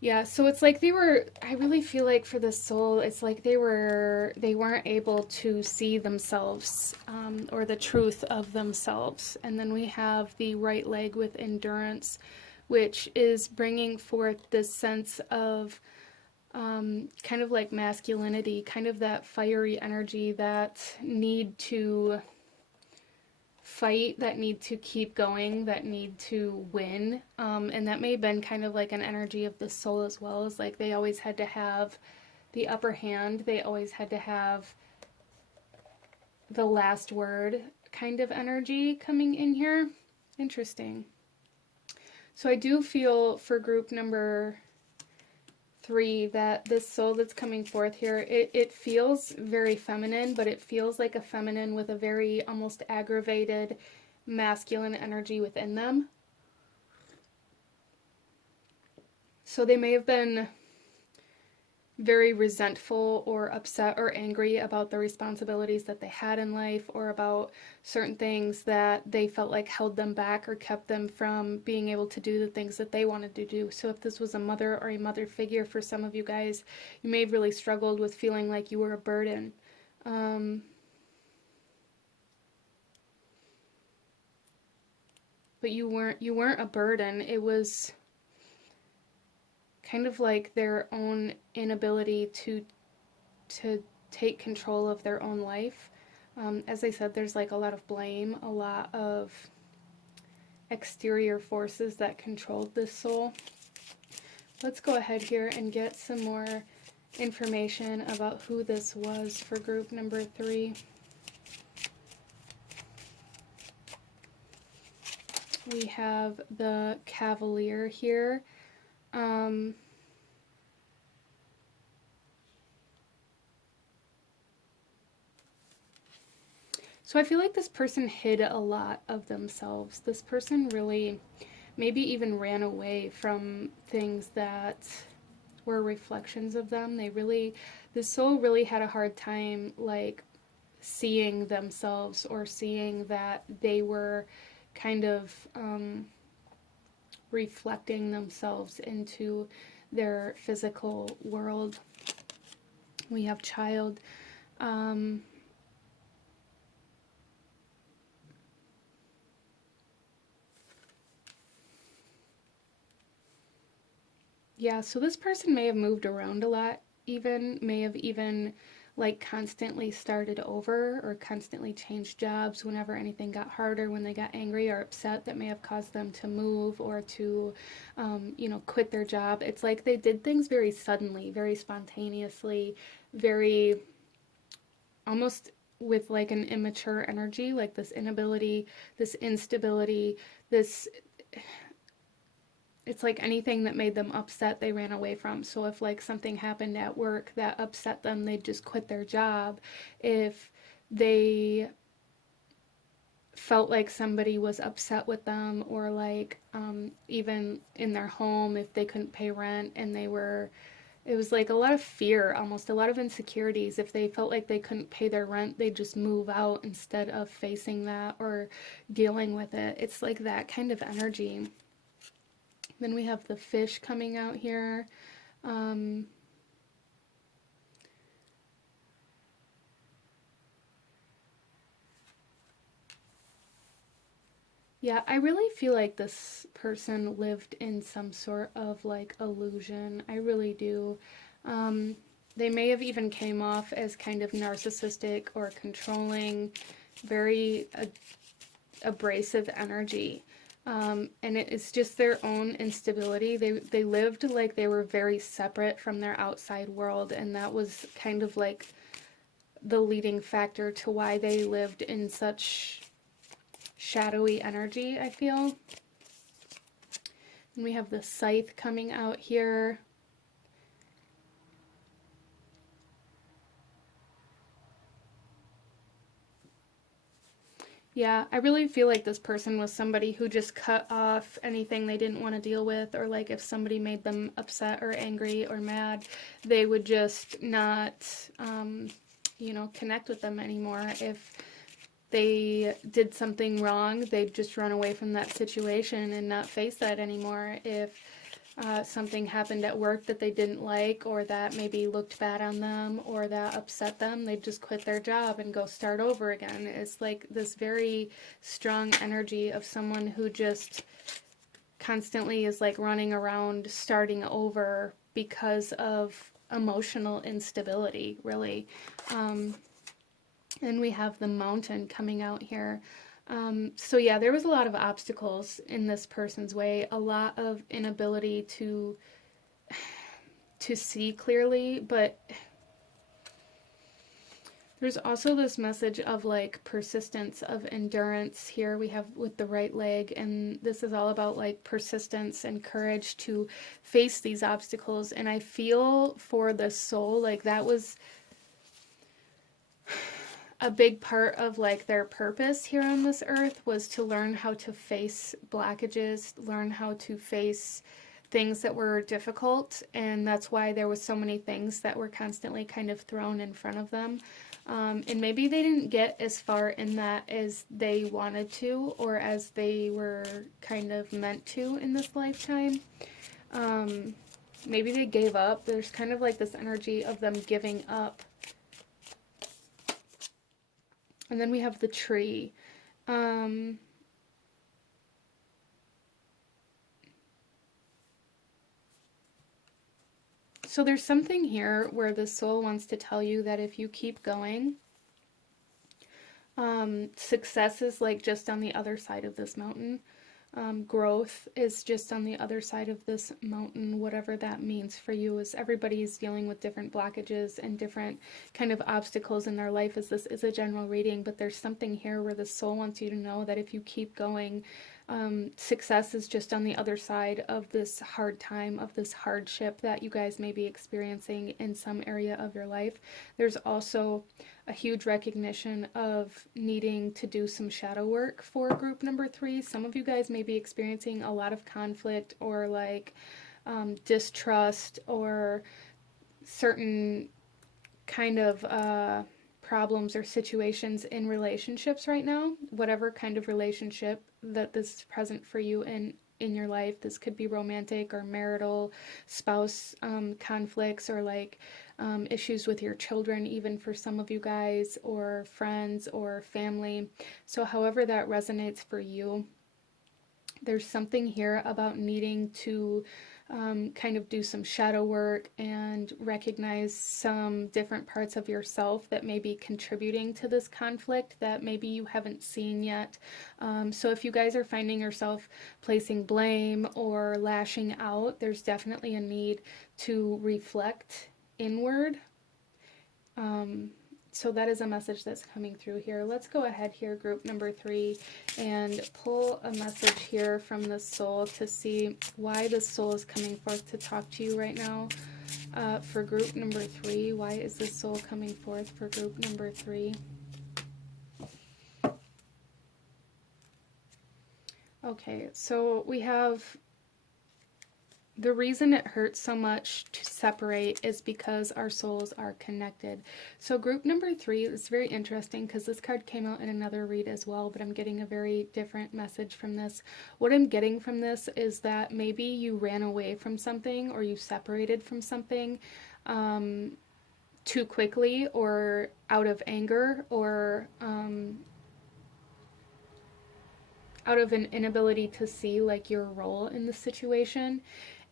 Yeah, so it's like I really feel like for the soul, it's like they weren't able to see themselves, or the truth of themselves. And then we have the right leg with endurance, which is bringing forth this sense of kind of like masculinity, kind of that fiery energy, that need to fight, that need to keep going, that need to win. And that may have been kind of like an energy of the soul as well, as like they always had to have the upper hand, they always had to have the last word kind of energy coming in here. Interesting. So I do feel for group number 3 that this soul that's coming forth here, it feels very feminine, but it feels like a feminine with a very almost aggravated masculine energy within them. So they may have been very resentful or upset or angry about the responsibilities that they had in life, or about certain things that they felt like held them back or kept them from being able to do the things that they wanted to do. So if this was a mother or a mother figure for some of you guys, you may have really struggled with feeling like you were a burden. But you weren't a burden. It was kind of like their own inability to take control of their own life. As I said, there's like a lot of blame, a lot of exterior forces that controlled this soul. Let's go ahead here and get some more information about who this was for group number 3. We have the Cavalier here. So I feel like this person hid a lot of themselves. This person really maybe even ran away from things that were reflections of them. This soul really had a hard time like seeing themselves, or seeing that they were kind of reflecting themselves into their physical world. We have Child. Yeah, so this person may have moved around a lot, may have even like constantly started over, or constantly changed jobs whenever anything got harder, when they got angry or upset. That may have caused them to move, or to, quit their job. It's like they did things very suddenly, very spontaneously, very almost with like an immature energy, like this inability, this instability, this, it's like anything that made them upset, they ran away from. So if like something happened at work that upset them, they'd just quit their job. If they felt like somebody was upset with them, or like even in their home, if they couldn't pay rent and it was like a lot of fear, almost a lot of insecurities. If they felt like they couldn't pay their rent, they'd just move out instead of facing that or dealing with it. It's like that kind of energy. Then we have the fish coming out here. Yeah, I really feel like this person lived in some sort of like illusion. I really do. Um, they may have even came off as kind of narcissistic or controlling, very abrasive energy. And it is just their own instability. They lived like they were very separate from their outside world, and that was kind of like the leading factor to why they lived in such shadowy energy, I feel. And we have the scythe coming out here. Yeah, I really feel like this person was somebody who just cut off anything they didn't want to deal with, or like if somebody made them upset or angry or mad, they would just not, connect with them anymore. If they did something wrong, they'd just run away from that situation and not face that anymore. If something happened at work that they didn't like, or that maybe looked bad on them, or that upset them, they'd just quit their job and go start over again. It's like this very strong energy of someone who just constantly is like running around starting over because of emotional instability, really. And we have the mountain coming out here. So yeah, there was a lot of obstacles in this person's way, a lot of inability to see clearly, but there's also this message of like persistence, of endurance here we have with the right leg, and this is all about like persistence and courage to face these obstacles. And I feel for the soul like that was a big part of like their purpose here on this earth, was to learn how to face blockages, learn how to face things that were difficult. And that's why there was so many things that were constantly kind of thrown in front of them. And maybe they didn't get as far in that as they wanted to, or as they were kind of meant to in this lifetime. Maybe they gave up. There's kind of like this energy of them giving up. And then we have the tree. So there's something here where the soul wants to tell you that if you keep going, success is like just on the other side of this mountain. Growth is just on the other side of this mountain, whatever that means for you. As everybody is dealing with different blockages and different kind of obstacles in their life, as this is a general reading, but there's something here where the soul wants you to know that if you keep going, success is just on the other side of this hard time, of this hardship that you guys may be experiencing in some area of your life. There's also a huge recognition of needing to do some shadow work for group number 3. Some of you guys may be experiencing a lot of conflict, or like distrust, or certain kind of problems or situations in relationships right now. Whatever kind of relationship that this is present for you in your life. This could be romantic or marital, spouse conflicts, or like issues with your children, even for some of you guys, or friends or family. So however that resonates for you, there's something here about needing to kind of do some shadow work and recognize some different parts of yourself that may be contributing to this conflict that maybe you haven't seen yet. So if you guys are finding yourself placing blame or lashing out, there's definitely a need to reflect inward. So that is a message that's coming through here. Let's go ahead here, group number 3, and pull a message here from the soul to see why the soul is coming forth to talk to you right now. For group number 3, why is the soul coming forth for group number 3? Okay, so we have the reason it hurts so much to separate is because our souls are connected. So group number 3 is very interesting because this card came out in another read as well, but I'm getting a very different message from this. What I'm getting from this is that maybe you ran away from something or you separated from something too quickly or out of anger or out of an inability to see like your role in the situation,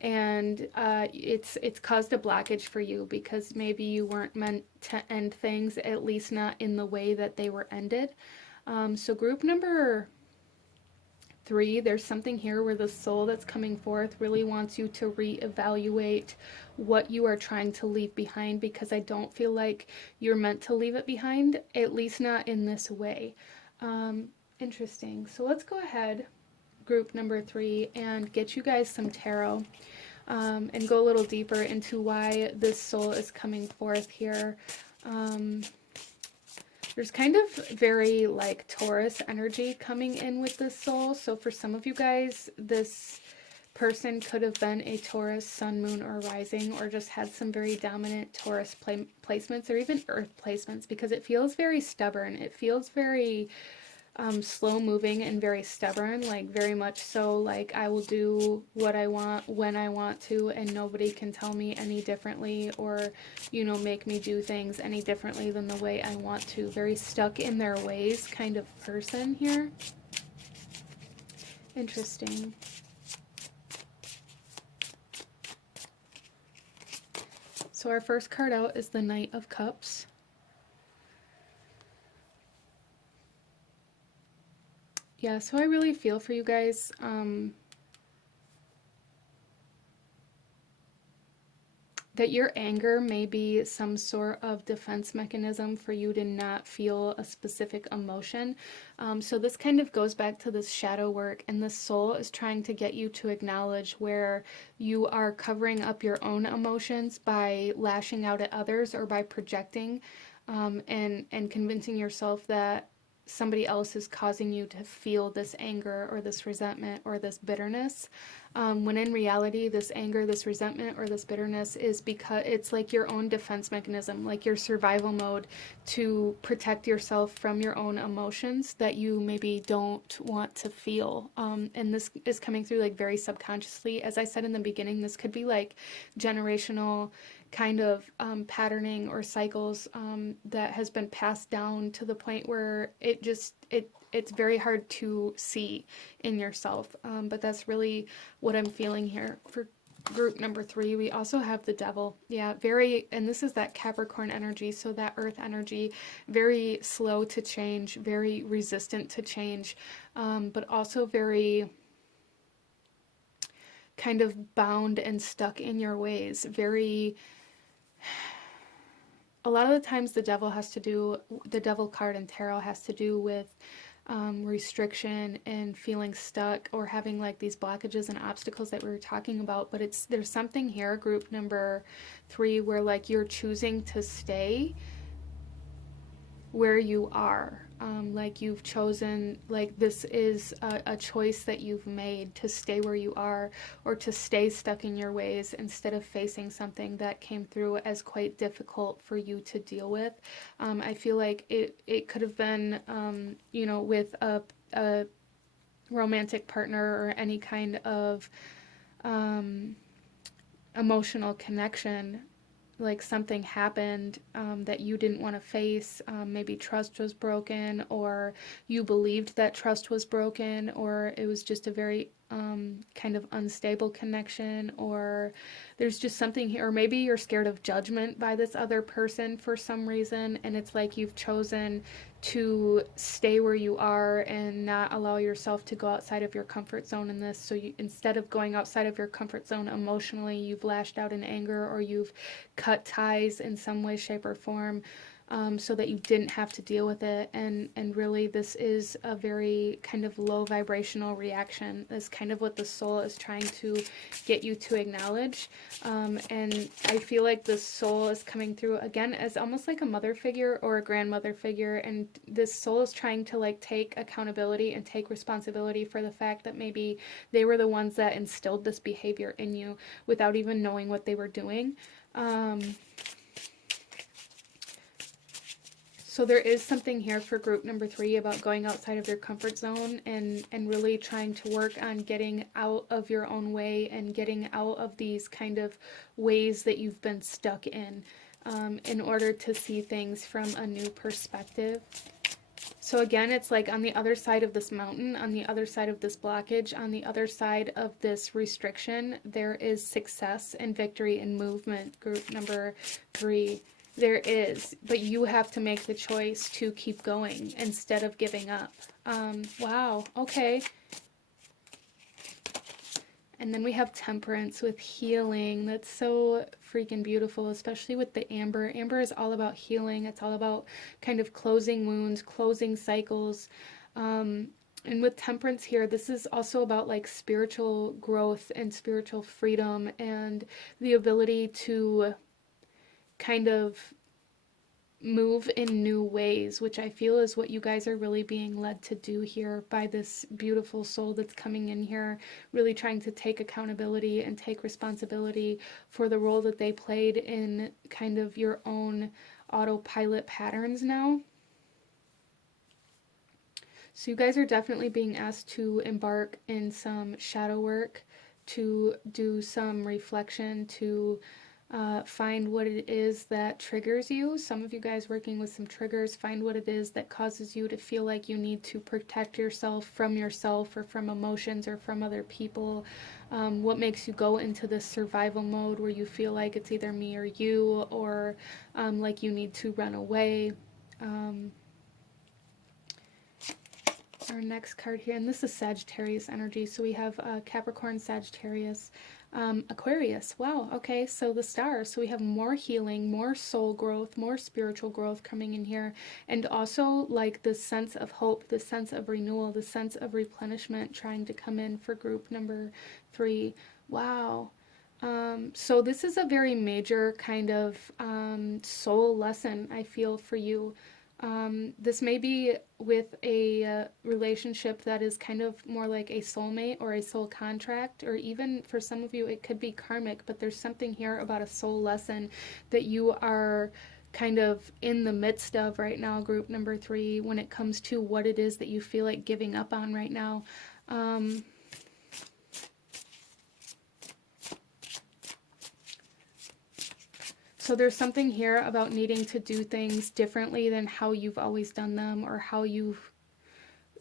and it's caused a blockage for you because maybe you weren't meant to end things, at least not in the way that they were ended. So group number 3, there's something here where the soul that's coming forth really wants you to reevaluate what you are trying to leave behind, because I don't feel like you're meant to leave it behind, at least not in this way. Interesting. So let's go ahead, group number 3, and get you guys some tarot and go a little deeper into why this soul is coming forth here. There's kind of very like Taurus energy coming in with this soul. So for some of you guys, this person could have been a Taurus sun, moon, or rising, or just had some very dominant Taurus placements or even earth placements, because it feels very stubborn. It feels very slow moving and very stubborn, like very much so like I will do what I want when I want to, and nobody can tell me any differently or, you know, make me do things any differently than the way I want to. Very stuck in their ways kind of person here. Interesting. So our first card out is the Knight of Cups. Yeah, so I really feel for you guys. That your anger may be some sort of defense mechanism for you to not feel a specific emotion. So this kind of goes back to this shadow work, and the soul is trying to get you to acknowledge where you are covering up your own emotions by lashing out at others or by projecting and convincing yourself that somebody else is causing you to feel this anger or this resentment or this bitterness, when in reality this anger, this resentment, or this bitterness is because it's like your own defense mechanism, like your survival mode to protect yourself from your own emotions that you maybe don't want to feel. And this is coming through like very subconsciously. As I said in the beginning, this could be like generational kind of patterning or cycles that has been passed down to the point where it's very hard to see in yourself. But that's really what I'm feeling here for group number 3. We also have the Devil. Yeah, very, and this is that Capricorn energy, so that earth energy, very slow to change, very resistant to change, but also very kind of bound and stuck in your ways. Very, a lot of the times the devil card in tarot has to do with restriction and feeling stuck or having like these blockages and obstacles that we were talking about. But there's something here, group number 3, where like you're choosing to stay where you are. Like you've chosen, like this is a choice that you've made to stay where you are or to stay stuck in your ways instead of facing something that came through as quite difficult for you to deal with. I feel like it could have been, you know, with a romantic partner or any kind of emotional connection. Like something happened that you didn't want to face. Maybe trust was broken, or you believed that trust was broken, or it was just a very kind of unstable connection, or there's just something here, or maybe you're scared of judgment by this other person for some reason, and it's like you've chosen to stay where you are and not allow yourself to go outside of your comfort zone in this. So instead of going outside of your comfort zone emotionally, you've lashed out in anger, or you've cut ties in some way, shape, or form so that you didn't have to deal with it. And really, this is a very kind of low vibrational reaction. That's kind of what the soul is trying to get you to acknowledge. And I feel like the soul is coming through again as almost like a mother figure or a grandmother figure. And this soul is trying to like take accountability and take responsibility for the fact that maybe they were the ones that instilled this behavior in you without even knowing what they were doing. So there is something here for group number 3 about going outside of your comfort zone and really trying to work on getting out of your own way and getting out of these kind of ways that you've been stuck in order to see things from a new perspective. So again, it's like on the other side of this mountain, on the other side of this blockage, on the other side of this restriction, there is success and victory and movement, group number 3. There is, but you have to make the choice to keep going instead of giving up. Wow, okay. And then we have temperance with healing. That's so freaking beautiful, especially with the amber. Amber is all about healing. It's all about kind of closing wounds, closing cycles. And with temperance here, this is also about like spiritual growth and spiritual freedom and the ability to kind of move in new ways, which I feel is what you guys are really being led to do here by this beautiful soul that's coming in here, really trying to take accountability and take responsibility for the role that they played in kind of your own autopilot patterns now. So you guys are definitely being asked to embark in some shadow work, to do some reflection, to find what it is that triggers you. Some of you guys working with some triggers, find what it is that causes you to feel like you need to protect yourself or from emotions or from other people. What makes you go into this survival mode where you feel like it's either me or you, or like you need to run away. Our next card here, and this is Sagittarius energy, so we have Capricorn, Sagittarius, Aquarius. Wow, okay, so the stars. So we have more healing, more soul growth, more spiritual growth coming in here, and also like the sense of hope, the sense of renewal, the sense of replenishment trying to come in for group number 3. Wow. So this is a very major kind of soul lesson, I feel, for you. This may be with a relationship that is kind of more like a soulmate or a soul contract, or even for some of you it could be karmic, but there's something here about a soul lesson that you are kind of in the midst of right now, group number 3, when it comes to what it is that you feel like giving up on right now. So there's something here about needing to do things differently than how you've always done them, or how you've,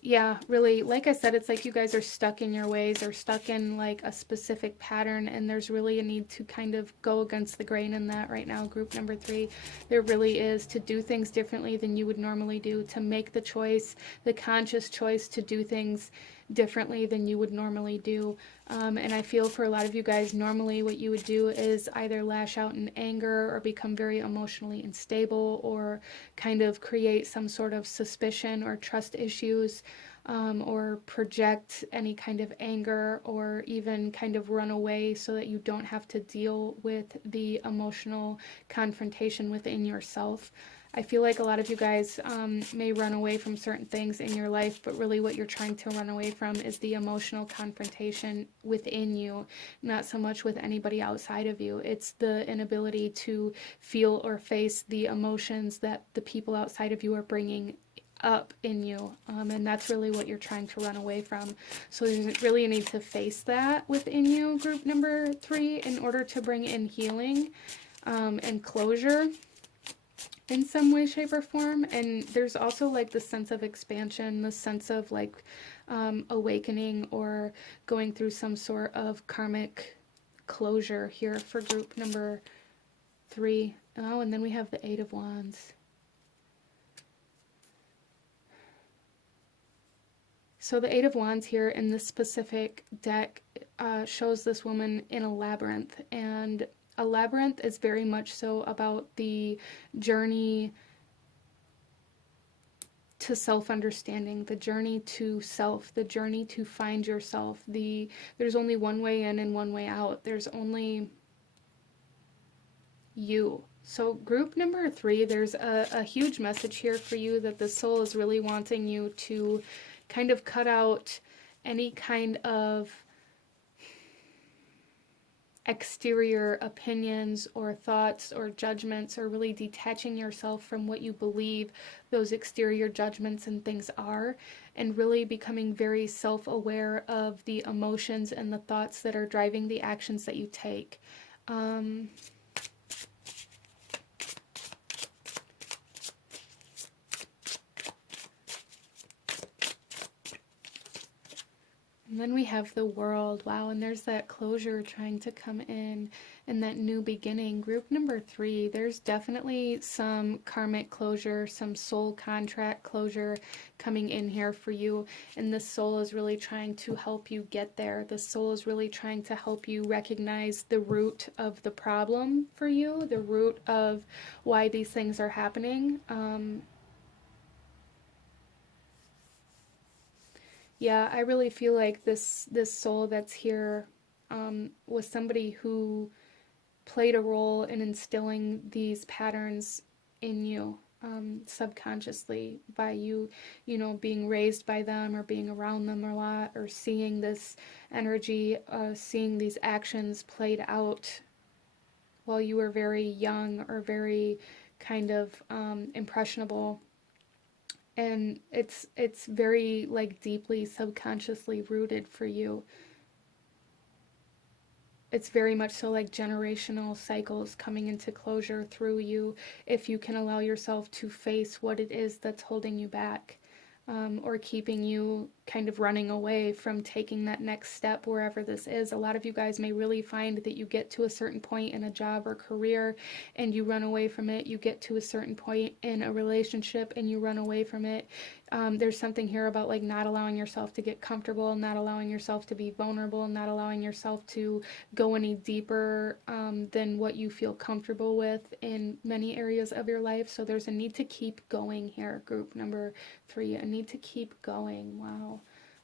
yeah, really, like I said, it's like you guys are stuck in your ways or stuck in like a specific pattern, and there's really a need to kind of go against the grain in that right now, group number 3. There really is, to do things differently than you would normally do, to make the choice, the conscious choice to do things differently than you would normally do. And I feel for a lot of you guys, normally what you would do is either lash out in anger or become very emotionally unstable, or kind of create some sort of suspicion or trust issues, or project any kind of anger, or even kind of run away so that you don't have to deal with the emotional confrontation within yourself. I feel like a lot of you guys may run away from certain things in your life, but really what you're trying to run away from is the emotional confrontation within you, not so much with anybody outside of you. It's the inability to feel or face the emotions that the people outside of you are bringing up in you, and that's really what you're trying to run away from. So there's really a need to face that within you, group number 3, in order to bring in healing and closure in some way, shape, or form. And there's also like the sense of expansion, the sense of like awakening, or going through some sort of karmic closure here for group number 3. Oh, and then we have the 8 of Wands. So the 8 of Wands here in this specific deck shows this woman in a labyrinth, and a labyrinth is very much so about the journey to self-understanding, the journey to self, the journey to find yourself. There's only one way in and one way out. There's only you. So group number 3, there's a huge message here for you that the soul is really wanting you to kind of cut out any kind of exterior opinions or thoughts or judgments, or really detaching yourself from what you believe those exterior judgments and things are, and really becoming very self-aware of the emotions and the thoughts that are driving the actions that you take. And then we have the World. Wow, and there's that closure trying to come in and that new beginning. Group number 3, there's definitely some karmic closure, some soul contract closure coming in here for you. And the soul is really trying to help you get there. The soul is really trying to help you recognize the root of the problem for you, the root of why these things are happening. Yeah, I really feel like this soul that's here was somebody who played a role in instilling these patterns in you, subconsciously, by you, you know, being raised by them or being around them a lot, or seeing this energy, seeing these actions played out while you were very young or very kind of impressionable. And it's very like deeply subconsciously rooted for you. It's very much so like generational cycles coming into closure through you, if you can allow yourself to face what it is that's holding you back, or keeping you kind of running away from taking that next step wherever this is. A lot of you guys may really find that you get to a certain point in a job or career and you run away from it. You get to a certain point in a relationship and you run away from it. There's something here about like not allowing yourself to get comfortable, not allowing yourself to be vulnerable, not allowing yourself to go any deeper than what you feel comfortable with in many areas of your life. So there's a need to keep going here, group number 3, a need to keep going. Wow.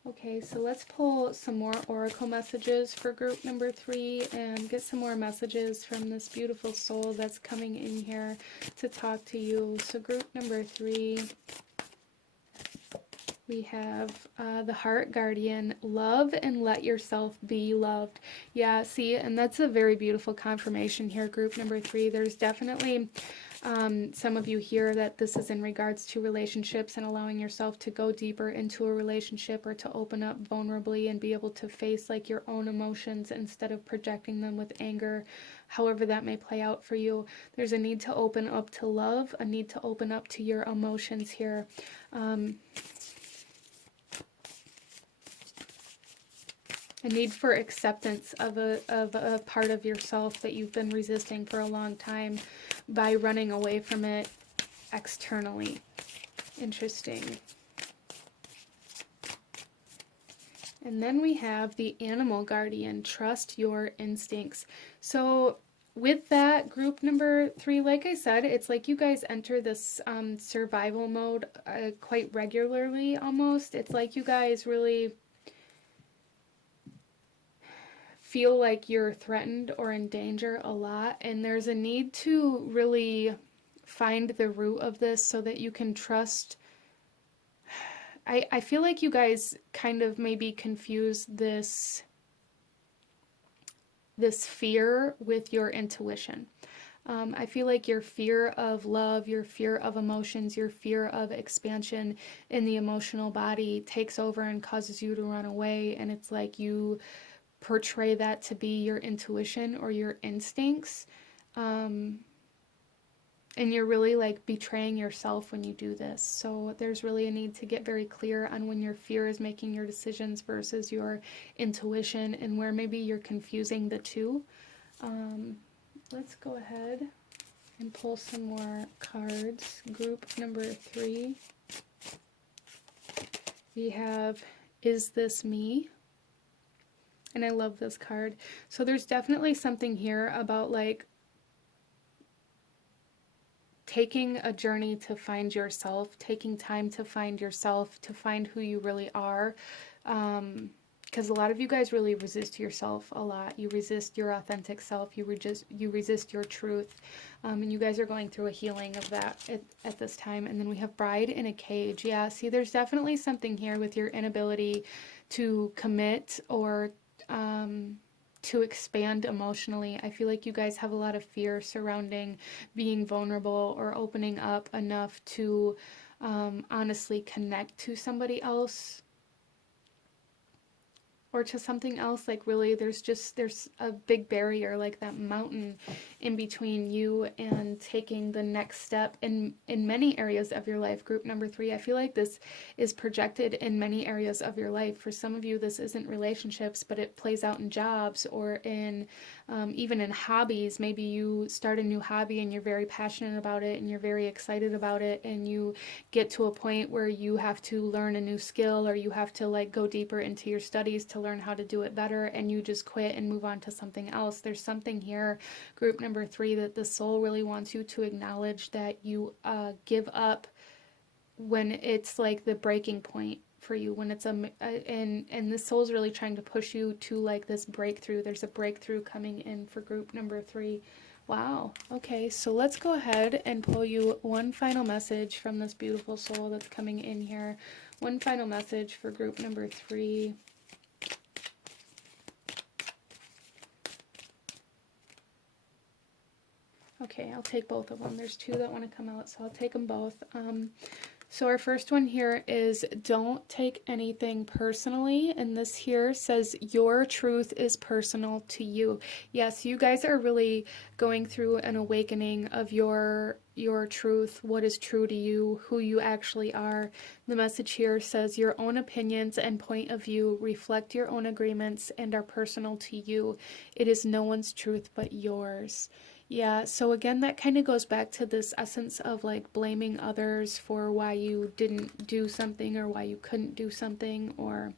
Okay, so let's pull some more oracle messages for group number 3 and get some more messages from this beautiful soul that's coming in here to talk to you. So group number 3, we have the Heart Guardian. Love and let yourself be loved. Yeah, see, and that's a very beautiful confirmation here, group number 3. There's definitely some of you here that this is in regards to relationships and allowing yourself to go deeper into a relationship, or to open up vulnerably and be able to face like your own emotions instead of projecting them with anger, however that may play out for you. There's a need to open up to love, a need to open up to your emotions here. A need for acceptance of a part of yourself that you've been resisting for a long time by running away from it externally. Interesting. And then we have the Animal Guardian. Trust your instincts. So with that, group number 3, like I said, it's like you guys enter this survival mode quite regularly almost. It's like you guys really feel like you're threatened or in danger a lot, and there's a need to really find the root of this so that you can trust. I feel like you guys kind of maybe confuse this fear with your intuition. I feel like your fear of love, your fear of emotions, your fear of expansion in the emotional body takes over and causes you to run away, and it's like you portray that to be your intuition or your instincts, and you're really like betraying yourself when you do this. So there's really a need to get very clear on when your fear is making your decisions versus your intuition, and where maybe you're confusing the two. Let's go ahead and pull some more cards. Group number 3, we have Is This Me? And I love this card. So there's definitely something here about like taking a journey to find yourself, taking time to find yourself, to find who you really are. Because a lot of you guys really resist yourself a lot. You resist your authentic self. You resist your truth. And you guys are going through a healing of that at this time. And then we have bride in a cage. Yeah, see, there's definitely something here with your inability to commit or to expand emotionally. I feel like you guys have a lot of fear surrounding being vulnerable or opening up enough to honestly connect to somebody else or to something else. Like, really, there's a big barrier, like that mountain in between you and taking the next step in many areas of your life. Group number 3, I feel like this is projected in many areas of your life. For some of you, this isn't relationships, but it plays out in jobs or in even in hobbies. Maybe you start a new hobby and you're very passionate about it and you're very excited about it, and you get to a point where you have to learn a new skill, or you have to like go deeper into your studies to learn how to do it better, and you just quit and move on to something else. There's something here, group number 3, that the soul really wants you to acknowledge that you give up when it's like the breaking point for you, when it's and the soul's really trying to push you to like this breakthrough. There's a breakthrough coming in for group number 3. Wow. Okay, so let's go ahead and pull you one final message from this beautiful soul that's coming in here. One final message for group number 3. Okay, I'll take both of them. There's 2 that want to come out, so I'll take them both. So our first one here is don't take anything personally. And this here says your truth is personal to you. Yes, you guys are really going through an awakening of your truth, what is true to you, who you actually are. The message here says your own opinions and point of view reflect your own agreements and are personal to you. It is no one's truth but yours. Yeah, so again, that kind of goes back to this essence of like blaming others for why you didn't do something or why you couldn't do something, or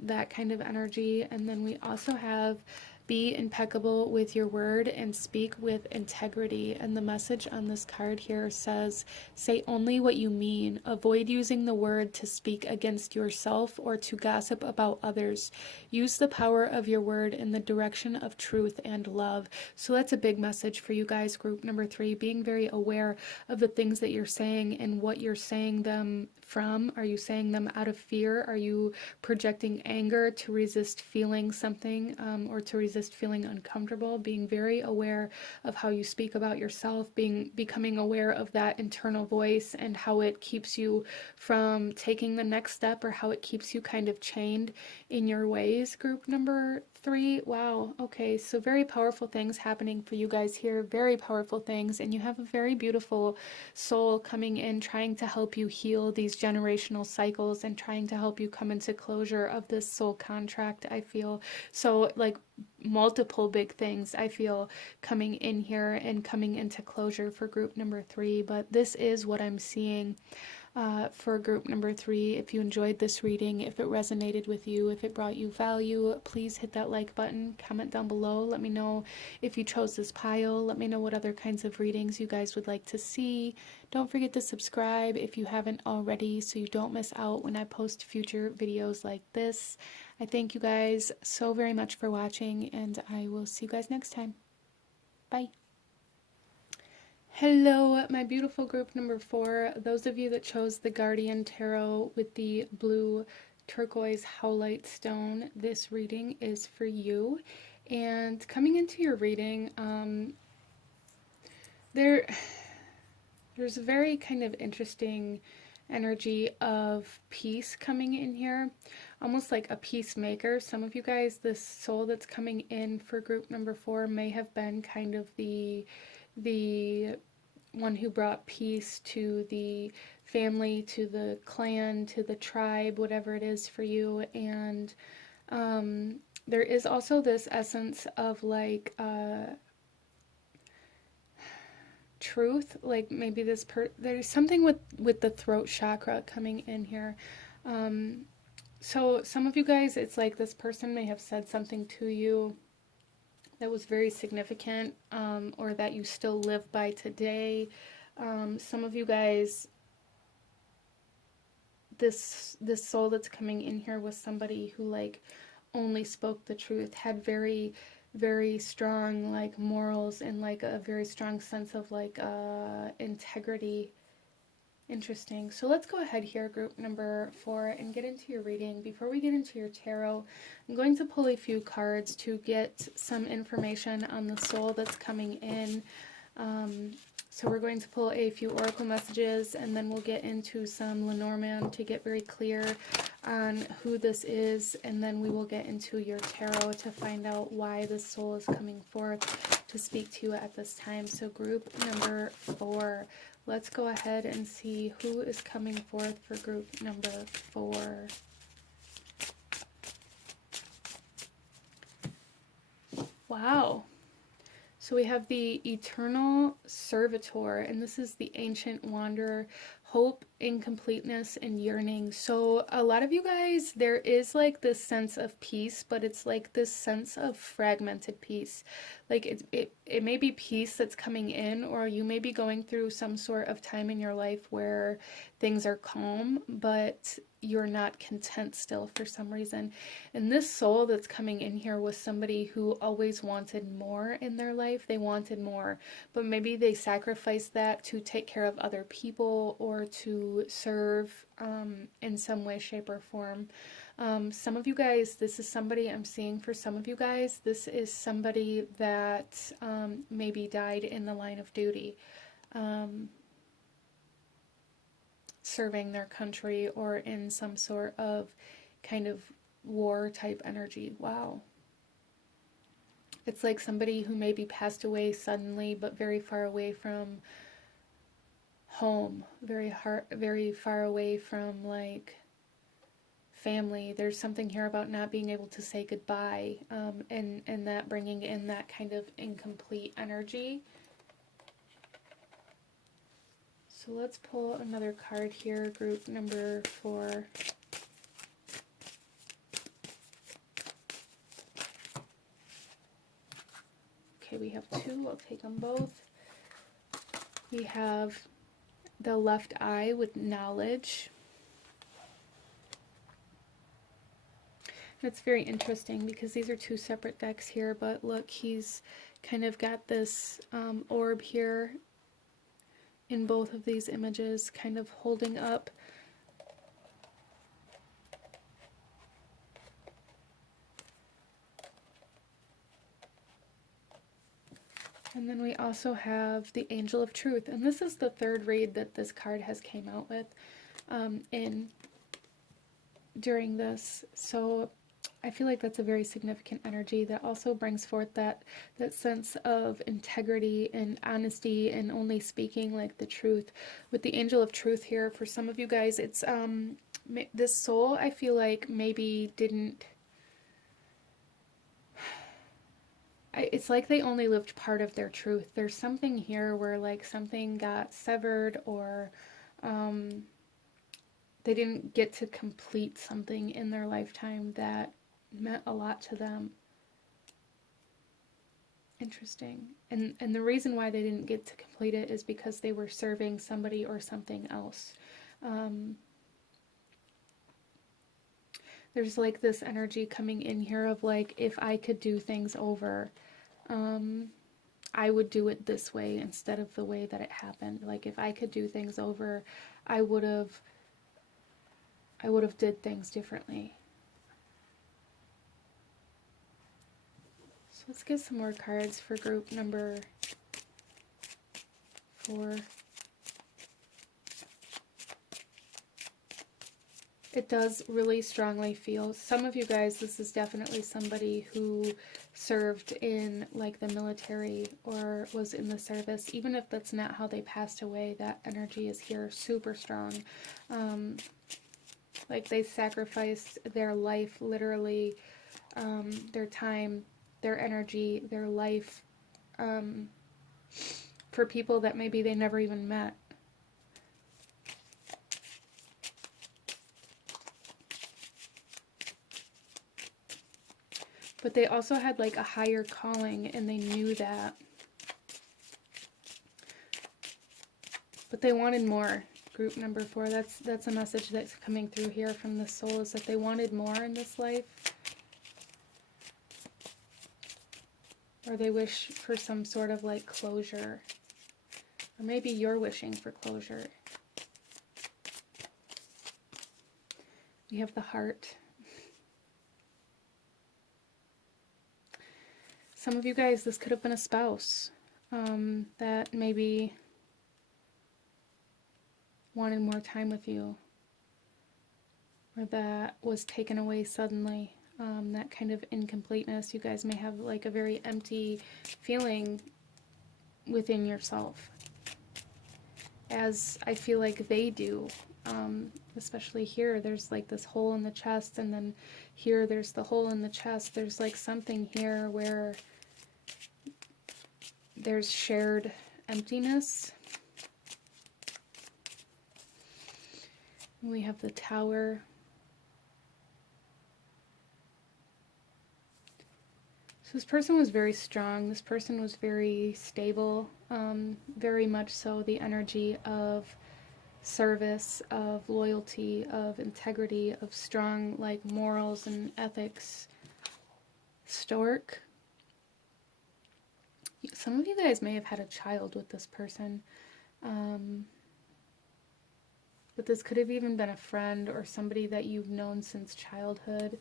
that kind of energy. And then we also have be impeccable with your word and speak with integrity. And the message on this card here says, say only what you mean. Avoid using the word to speak against yourself or to gossip about others. Use the power of your word in the direction of truth and love. So that's a big message for you guys, group number 3, being very aware of the things that you're saying and what you're saying them from. Are you saying them out of fear? Are you projecting anger to resist feeling something, or to resist feeling uncomfortable? Being very aware of how you speak about yourself, becoming aware of that internal voice and how it keeps you from taking the next step, or how it keeps you kind of chained in your ways, group number 3. Wow. Okay, so very powerful things happening for you guys here. Very powerful things. And you have a very beautiful soul coming in, trying to help you heal these generational cycles and trying to help you come into closure of this soul contract, I feel. So like multiple big things I feel coming in here and coming into closure for group number 3. But this is what I'm seeing for group number 3. If you enjoyed this reading, if it resonated with you, if it brought you value, please hit that like button, comment down below, let me know if you chose this pile, let me know what other kinds of readings you guys would like to see. Don't forget to subscribe if you haven't already, so you don't miss out when I post future videos like this. I thank you guys so very much for watching, and I will see you guys next time. Bye. Hello, my beautiful group number 4. Those of you that chose the Guardian Tarot with the blue turquoise howlite stone, this reading is for you. And coming into your reading, there's a very kind of interesting energy of peace coming in here, almost like a peacemaker. Some of you guys, this soul that's coming in for group number 4 may have been kind of the one who brought peace to the family, to the clan, to the tribe, whatever it is for you. And there is also this essence of like truth, like maybe there's something with the throat chakra coming in here. So some of you guys, it's like this person may have said something to you that was very significant, or that you still live by today. Some of you guys, this soul that's coming in here was somebody who like only spoke the truth, had very strong like morals and like a very strong sense of like integrity. Interesting. So let's go ahead here, group number 4, and get into your reading. Before we get into your tarot, I'm going to pull a few cards to get some information on the soul that's coming in. So we're going to pull a few oracle messages, and then we'll get into some Lenormand to get very clear on who this is, and then we will get into your tarot to find out why this soul is coming forth to speak to you at this time. So group number 4, let's go ahead and see who is coming forth for group number 4. Wow. So we have the Eternal Servitor, and this is the Ancient Wanderer, hope, incompleteness, and yearning. So a lot of you guys, there is like this sense of peace, but it's like this sense of fragmented peace. Like it may be peace that's coming in, or you may be going through some sort of time in your life where things are calm, but you're not content still for some reason. And this soul that's coming in here was somebody who always wanted more in their life. They wanted more, but maybe they sacrificed that to take care of other people or to serve in some way, shape, or form. Some of you guys, this is somebody I'm seeing for some of you guys. This is somebody that maybe died in the line of duty. Serving their country or in some sort of kind of war type energy. Wow. It's like somebody who maybe passed away suddenly but very far away from home, very far away from like family. There's something here about not being able to say goodbye, and that bringing in that kind of incomplete energy. So let's pull another card here, group number 4. Okay, we have 2. I'll take them both. We have the left eye with knowledge. It's very interesting because these are 2 separate decks here, but look, he's kind of got this orb here in both of these images, kind of holding up and then we also have the Angel of Truth, and this is the 3rd read that this card has came out with during this. So I feel like that's a very significant energy that also brings forth that sense of integrity and honesty and only speaking like the truth. With the Angel of Truth here, for some of you guys, it's this soul, I feel like maybe didn't, it's like they only lived part of their truth. There's something here where like something got severed, or they didn't get to complete something in their lifetime that meant a lot to them. Interesting. And the reason why they didn't get to complete it is because they were serving somebody or something else. There's like this energy coming in here of like, if I could do things over, I would do it this way instead of the way that it happened. Like if I could do things over, I would have did things differently. So let's get some more cards for group number 4. It does really strongly feel, some of you guys, this is definitely somebody who served in like the military or was in the service. Even if that's not how they passed away, that energy is here super strong. Like they sacrificed their life, literally, their time, their energy, their life, for people that maybe they never even met. But they also had like a higher calling, and they knew that. But they wanted more. Group number 4, that's a message that's coming through here from the soul, is that they wanted more in this life. Or they wish for some sort of like closure. Or maybe you're wishing for closure. We have the heart. Some of you guys, this could have been a spouse that maybe wanted more time with you, or that was taken away suddenly. That kind of incompleteness. You guys may have like a very empty feeling within yourself, as I feel like they do. Especially here, there's like this hole in the chest, and then here there's the hole in the chest. There's like something here where there's shared emptiness. We have the Tower. So this person was very strong. This person was very stable. Very much so the energy of service, of loyalty, of integrity, of strong like morals and ethics. Stork. Some of you guys may have had a child with this person. But this could have even been a friend or somebody that you've known since childhood,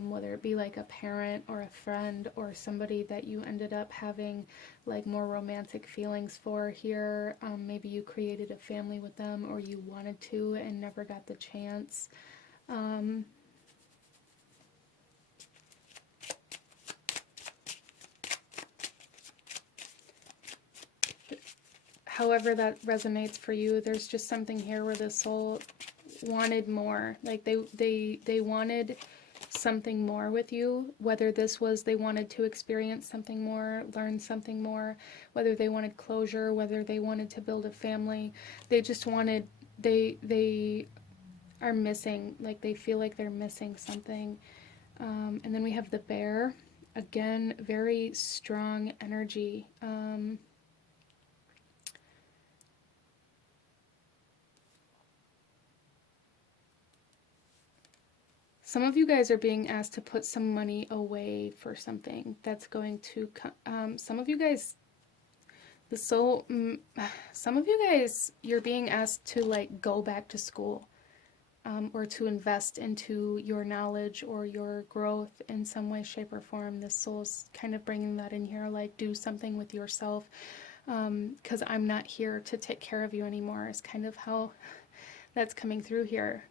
whether it be like a parent or a friend or somebody that you ended up having like more romantic feelings for here. Maybe you created a family with them, or you wanted to and never got the chance. However that resonates for you, there's just something here where the soul wanted more. Like they wanted something more with you, whether this was they wanted to experience something more, learn something more, whether they wanted closure, whether they wanted to build a family. They just wanted, they are missing, like they feel like they're missing something. And then we have the Bear. Again, very strong energy. Some of you guys are being asked to put some money away for something that's going to come. Some of you guys, some of you guys, you're being asked to like go back to school, or to invest into your knowledge or your growth in some way, shape, or form. This soul's kind of bringing that in here, like do something with yourself, because I'm not here to take care of you anymore, is kind of how that's coming through here.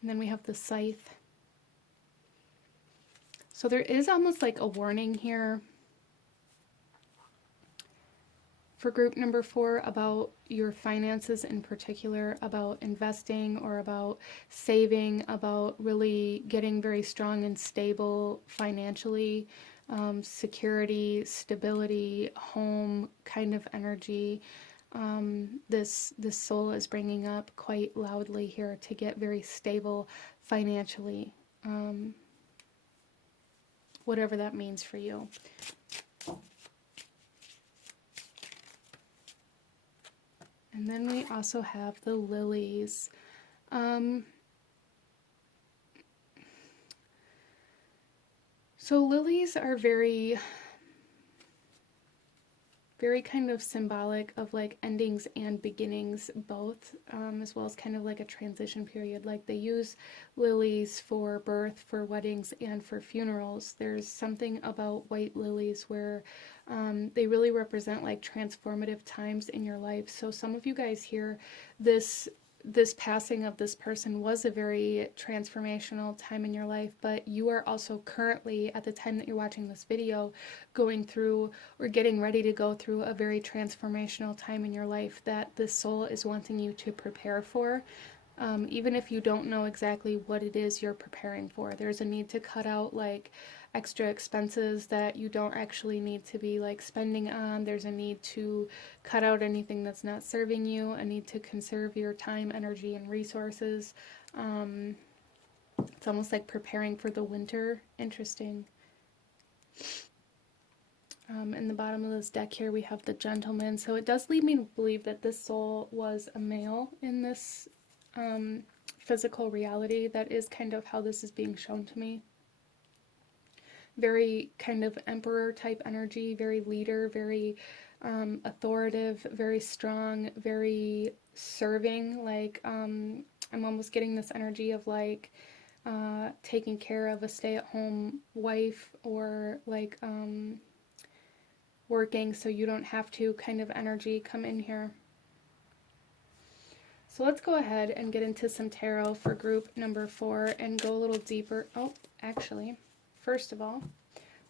And then we have the Scythe. So there is almost like a warning here for group number 4 about your finances in particular, about investing or about saving, about really getting very strong and stable financially, security, stability, home kind of energy. This soul is bringing up quite loudly here to get very stable financially, whatever that means for you. And then we also have the Lilies. So lilies are very kind of symbolic of like endings and beginnings both, as well as kind of like a transition period. Like they use lilies for birth, for weddings, and for funerals. There's something about white lilies where they really represent like transformative times in your life. So some of you guys here, this passing of this person was a very transformational time in your life, but you are also currently, at the time that you're watching this video, going through or getting ready to go through a very transformational time in your life that this soul is wanting you to prepare for. Even if you don't know exactly what it is you're preparing for, there's a need to cut out like extra expenses that you don't actually need to be like spending on. There's a need to cut out anything that's not serving you, a need to conserve your time, energy, and resources. It's almost like preparing for the winter. Interesting. In the bottom of this deck here, we have the Gentleman. So it does lead me to believe that this soul was a male in this physical reality. That is kind of how this is being shown to me. Very kind of emperor type energy, very leader, very authoritative, very strong, very serving. Like, I'm almost getting this energy of like taking care of a stay-at-home wife, or like working so you don't have to kind of energy come in here. So let's go ahead and get into some tarot for group number 4 and go a little deeper. Oh, actually, first of all,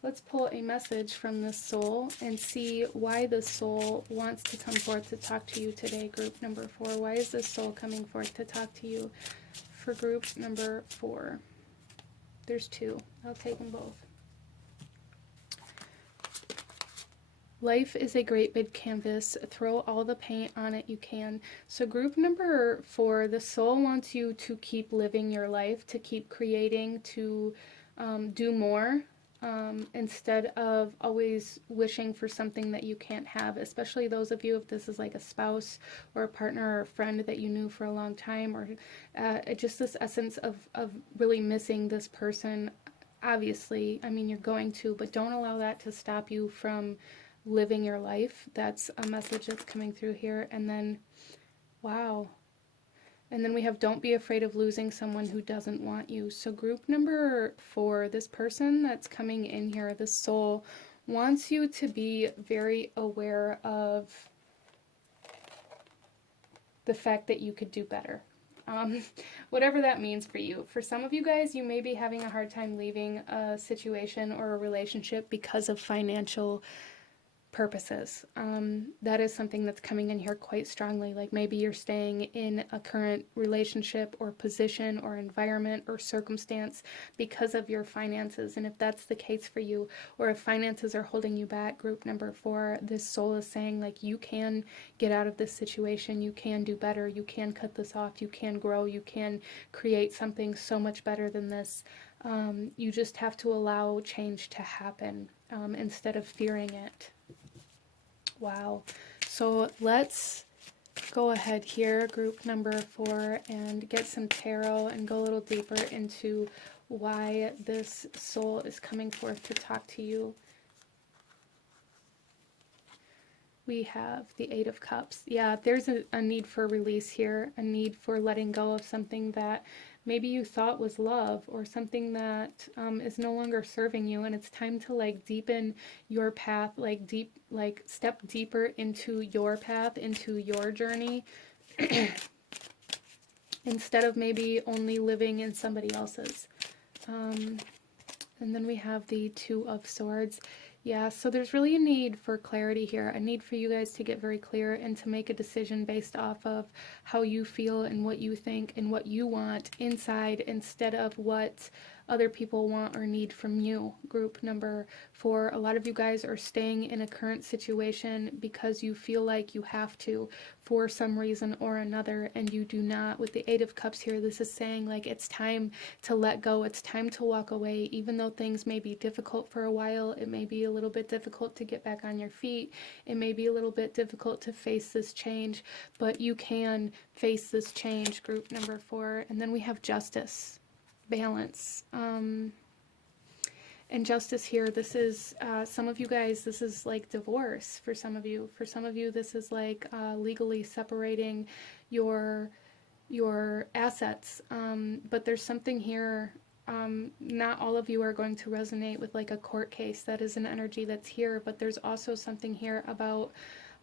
let's pull a message from this soul and see why this soul wants to come forth to talk to you today, group number 4. Why is this soul coming forth to talk to you for group number 4? There's 2. I'll take them both. Life is a great big canvas. Throw all the paint on it you can. So group number 4, the soul wants you to keep living your life, to keep creating, to do more, instead of always wishing for something that you can't have, especially those of you, if this is like a spouse or a partner or a friend that you knew for a long time, or just this essence of really missing this person. Obviously, I mean, you're going to, but don't allow that to stop you from living your life. That's a message that's coming through here. And then, wow. And then we have, don't be afraid of losing someone who doesn't want you. So group number 4, this person that's coming in here, this soul, wants you to be very aware of the fact that you could do better. Whatever that means for you. For some of you guys, you may be having a hard time leaving a situation or a relationship because of financial purposes. That is something that's coming in here quite strongly. Like maybe you're staying in a current relationship or position or environment or circumstance because of your finances. And if that's the case for you, or if finances are holding you back, group number 4, this soul is saying like you can get out of this situation, you can do better, you can cut this off, you can grow, you can create something so much better than this. You just have to allow change to happen instead of fearing it. Wow. So let's go ahead here, group number 4, and get some tarot and go a little deeper into why this soul is coming forth to talk to you. We have the 8 of Cups. Yeah, there's a need for release here, a need for letting go of something that maybe you thought was love, or something that is no longer serving you, and it's time to like deepen your path, like step deeper into your path, into your journey, instead of maybe only living in somebody else's. And then we have the 2 of Swords. Yeah, so there's really a need for clarity here, a need for you guys to get very clear and to make a decision based off of how you feel and what you think and what you want inside, instead of what other people want or need from you. Group number 4, a lot of you guys are staying in a current situation because you feel like you have to for some reason or another, and you do not. With the 8 of Cups here, this is saying like it's time to let go, it's time to walk away. Even though things may be difficult for a while, it may be a little bit difficult to get back on your feet, it may be a little bit difficult to face this change, but you can face this change, group number 4. And then we have Justice, balance, and justice here. This is some of you guys, this is like divorce for some of you. For some of you, this is like legally separating your assets, but there's something here. Not all of you are going to resonate with like a court case. That is an energy that's here, but there's also something here about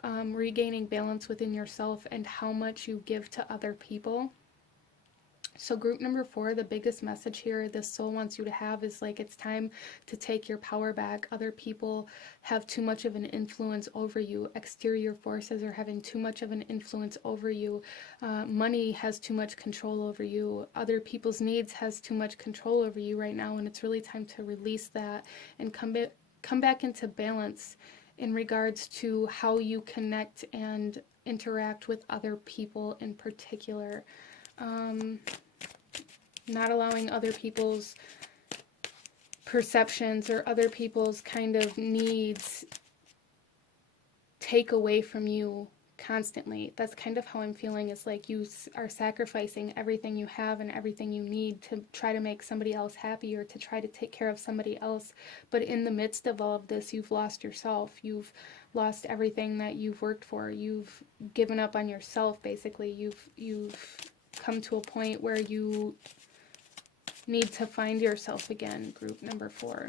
regaining balance within yourself and how much you give to other people. So group number 4, the biggest message here this soul wants you to have is like it's time to take your power back. Other people have too much of an influence over you. Exterior forces are having too much of an influence over you. Money has too much control over you. Other people's needs has too much control over you right now, and it's really time to release that and come back into balance in regards to how you connect and interact with other people in particular. Not allowing other people's perceptions or other people's kind of needs take away from you constantly. That's kind of how I'm feeling. It's like you are sacrificing everything you have and everything you need to try to make somebody else happy, or to try to take care of somebody else. But in the midst of all of this, you've lost yourself. You've lost everything that you've worked for. You've given up on yourself, basically. You've come to a point where you need to find yourself again, group number 4.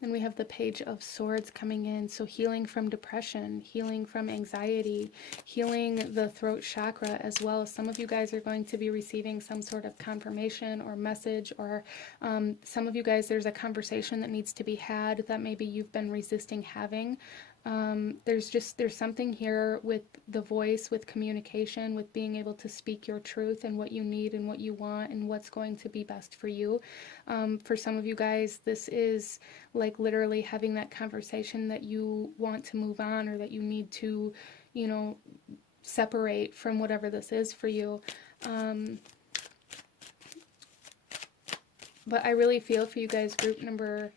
Then we have the Page of Swords coming in. So healing from depression, healing from anxiety, healing the throat chakra as well. Some of you guys are going to be receiving some sort of confirmation or message, or some of you guys, there's a conversation that needs to be had that maybe you've been resisting having. There's something here with the voice, with communication, with being able to speak your truth and what you need and what you want and what's going to be best for you. For some of you guys, this is like literally having that conversation that you want to move on, or that you need to, you know, separate from whatever this is for you. But I really feel for you guys, group number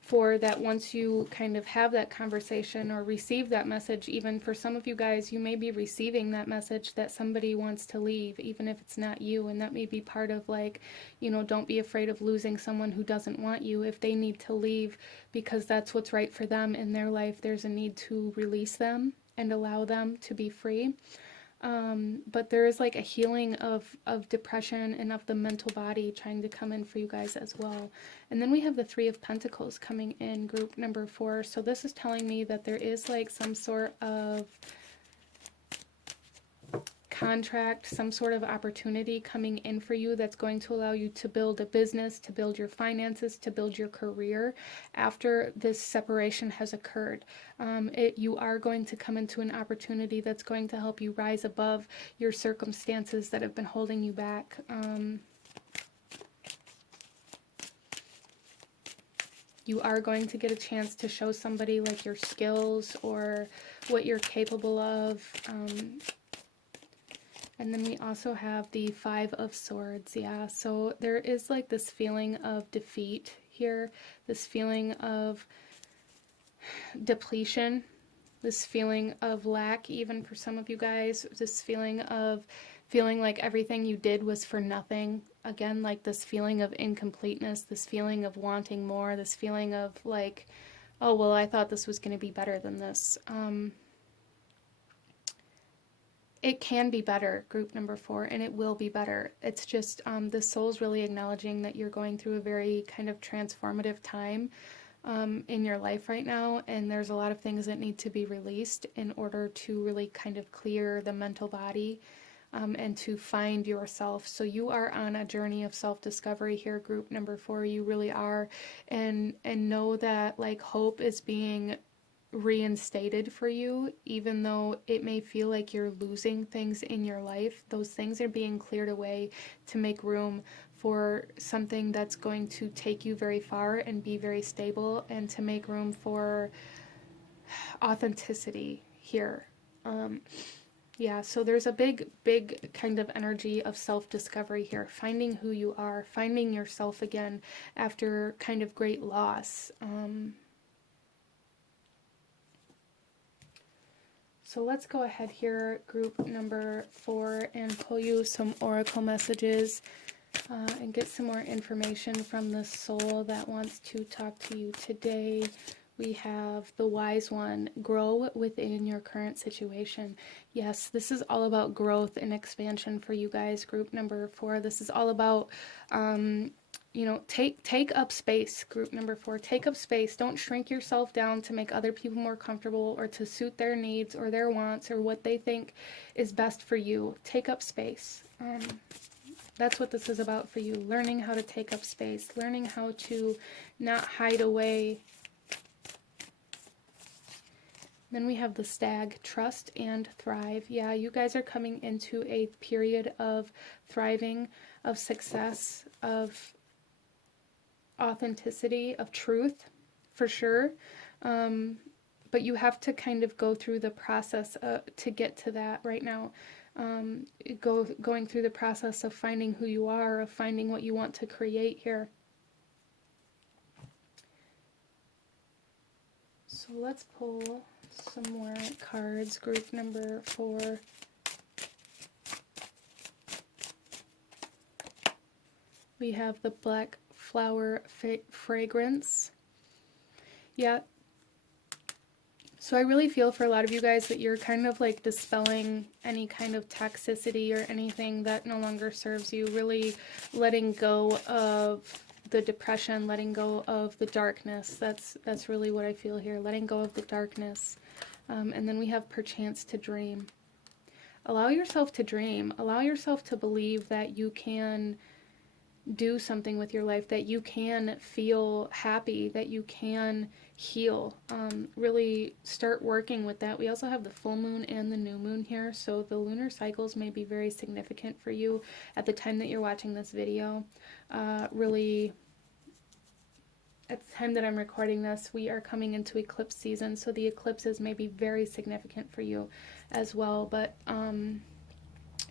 4, that once you kind of have that conversation or receive that message, even for some of you guys, you may be receiving that message that somebody wants to leave, even if it's not you. And that may be part of, like, you know, don't be afraid of losing someone who doesn't want you. If they need to leave because that's what's right for them in their life, there's a need to release them and allow them to be free. But there is like a healing of depression and of the mental body trying to come in for you guys as well. And then we have the 3 of Pentacles coming in, group number 4. So this is telling me that there is like some sort of contract, some sort of opportunity coming in for you that's going to allow you to build a business, to build your finances, to build your career after this separation has occurred. You are going to come into an opportunity that's going to help you rise above your circumstances that have been holding you back. You are going to get a chance to show somebody like your skills or what you're capable of. And then we also have the 5 of Swords. Yeah, so there is like this feeling of defeat here, this feeling of depletion, this feeling of lack, even for some of you guys, this feeling of feeling like everything you did was for nothing. Again, like this feeling of incompleteness, this feeling of wanting more, this feeling of like, oh, well, I thought this was going to be better than this. It can be better, group number 4, and it will be better. It's just the soul's really acknowledging that you're going through a very kind of transformative time in your life right now, and there's a lot of things that need to be released in order to really kind of clear the mental body and to find yourself. So you are on a journey of self-discovery here, group number 4. You really are, and know that like hope is being reinstated for you, even though it may feel like you're losing things in your life. Those things are being cleared away to make room for something that's going to take you very far and be very stable, and to make room for authenticity here. Yeah, so there's a big kind of energy of self-discovery here, finding who you are, finding yourself again after kind of great loss. So let's go ahead here, group number 4, and pull you some oracle messages and get some more information from the soul that wants to talk to you today. We have the Wise One, grow within your current situation. Yes, this is all about growth and expansion for you guys, group number 4. This is all about you know, take up space, group number 4. Take up space. Don't shrink yourself down to make other people more comfortable or to suit their needs or their wants or what they think is best for you. Take up space. That's what this is about for you. Learning how to take up space. Learning how to not hide away. Then we have the Stag, trust and thrive. Yeah, you guys are coming into a period of thriving, of success, of authenticity, of truth, for sure. But you have to kind of go through the process to get to that right now. Going through the process of finding who you are, of finding what you want to create here. So let's pull some more cards. Group number 4. We have the black flower fragrance. Yeah. So I really feel for a lot of you guys that you're kind of like dispelling any kind of toxicity or anything that no longer serves you. Really letting go of the depression, letting go of the darkness. That's really what I feel here. Letting go of the darkness. And then we have perchance to dream. Allow yourself to dream. Allow yourself to believe that you can do something with your life, that you can feel happy, that you can heal. Really start working with that. We also have the full moon and the new moon here, so the lunar cycles may be very significant for you at the time that you're watching this video. Really, at the time that I'm recording this, we are coming into eclipse season, so the eclipses may be very significant for you as well. But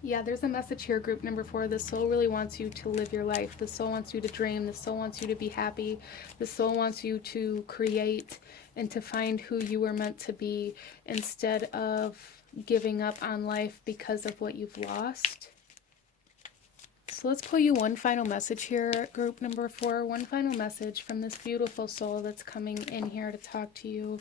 yeah, there's a message here, group number 4. The soul really wants you to live your life. The soul wants you to dream. The soul wants you to be happy. The soul wants you to create and to find who you were meant to be instead of giving up on life because of what you've lost. So let's pull you one final message here, group number 4. One final message from this beautiful soul that's coming in here to talk to you.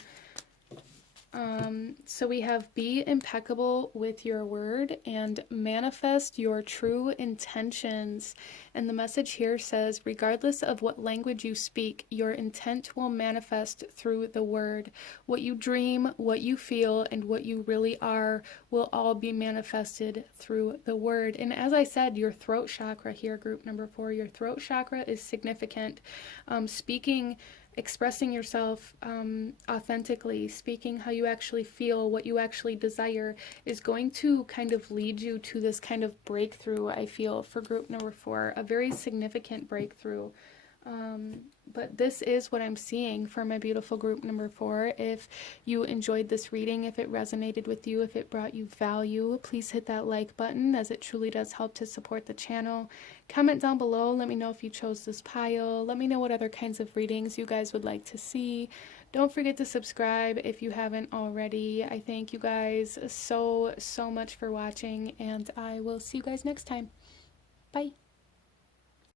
So we have be impeccable with your word and manifest your true intentions. And the message here says, regardless of what language you speak, your intent will manifest through the word. What you dream, what you feel, and what you really are will all be manifested through the word. And as I said, your throat chakra here, group number 4, your throat chakra is significant. Expressing yourself authentically, speaking how you actually feel, what you actually desire, is going to kind of lead you to this kind of breakthrough, I feel, for group number 4, a very significant breakthrough. But this is what I'm seeing for my beautiful group number 4. If you enjoyed this reading, if it resonated with you, if it brought you value, please hit that like button, as it truly does help to support the channel. Comment down below. Let me know if you chose this pile. Let me know what other kinds of readings you guys would like to see. Don't forget to subscribe if you haven't already. I thank you guys so much for watching, and I will see you guys next time. Bye.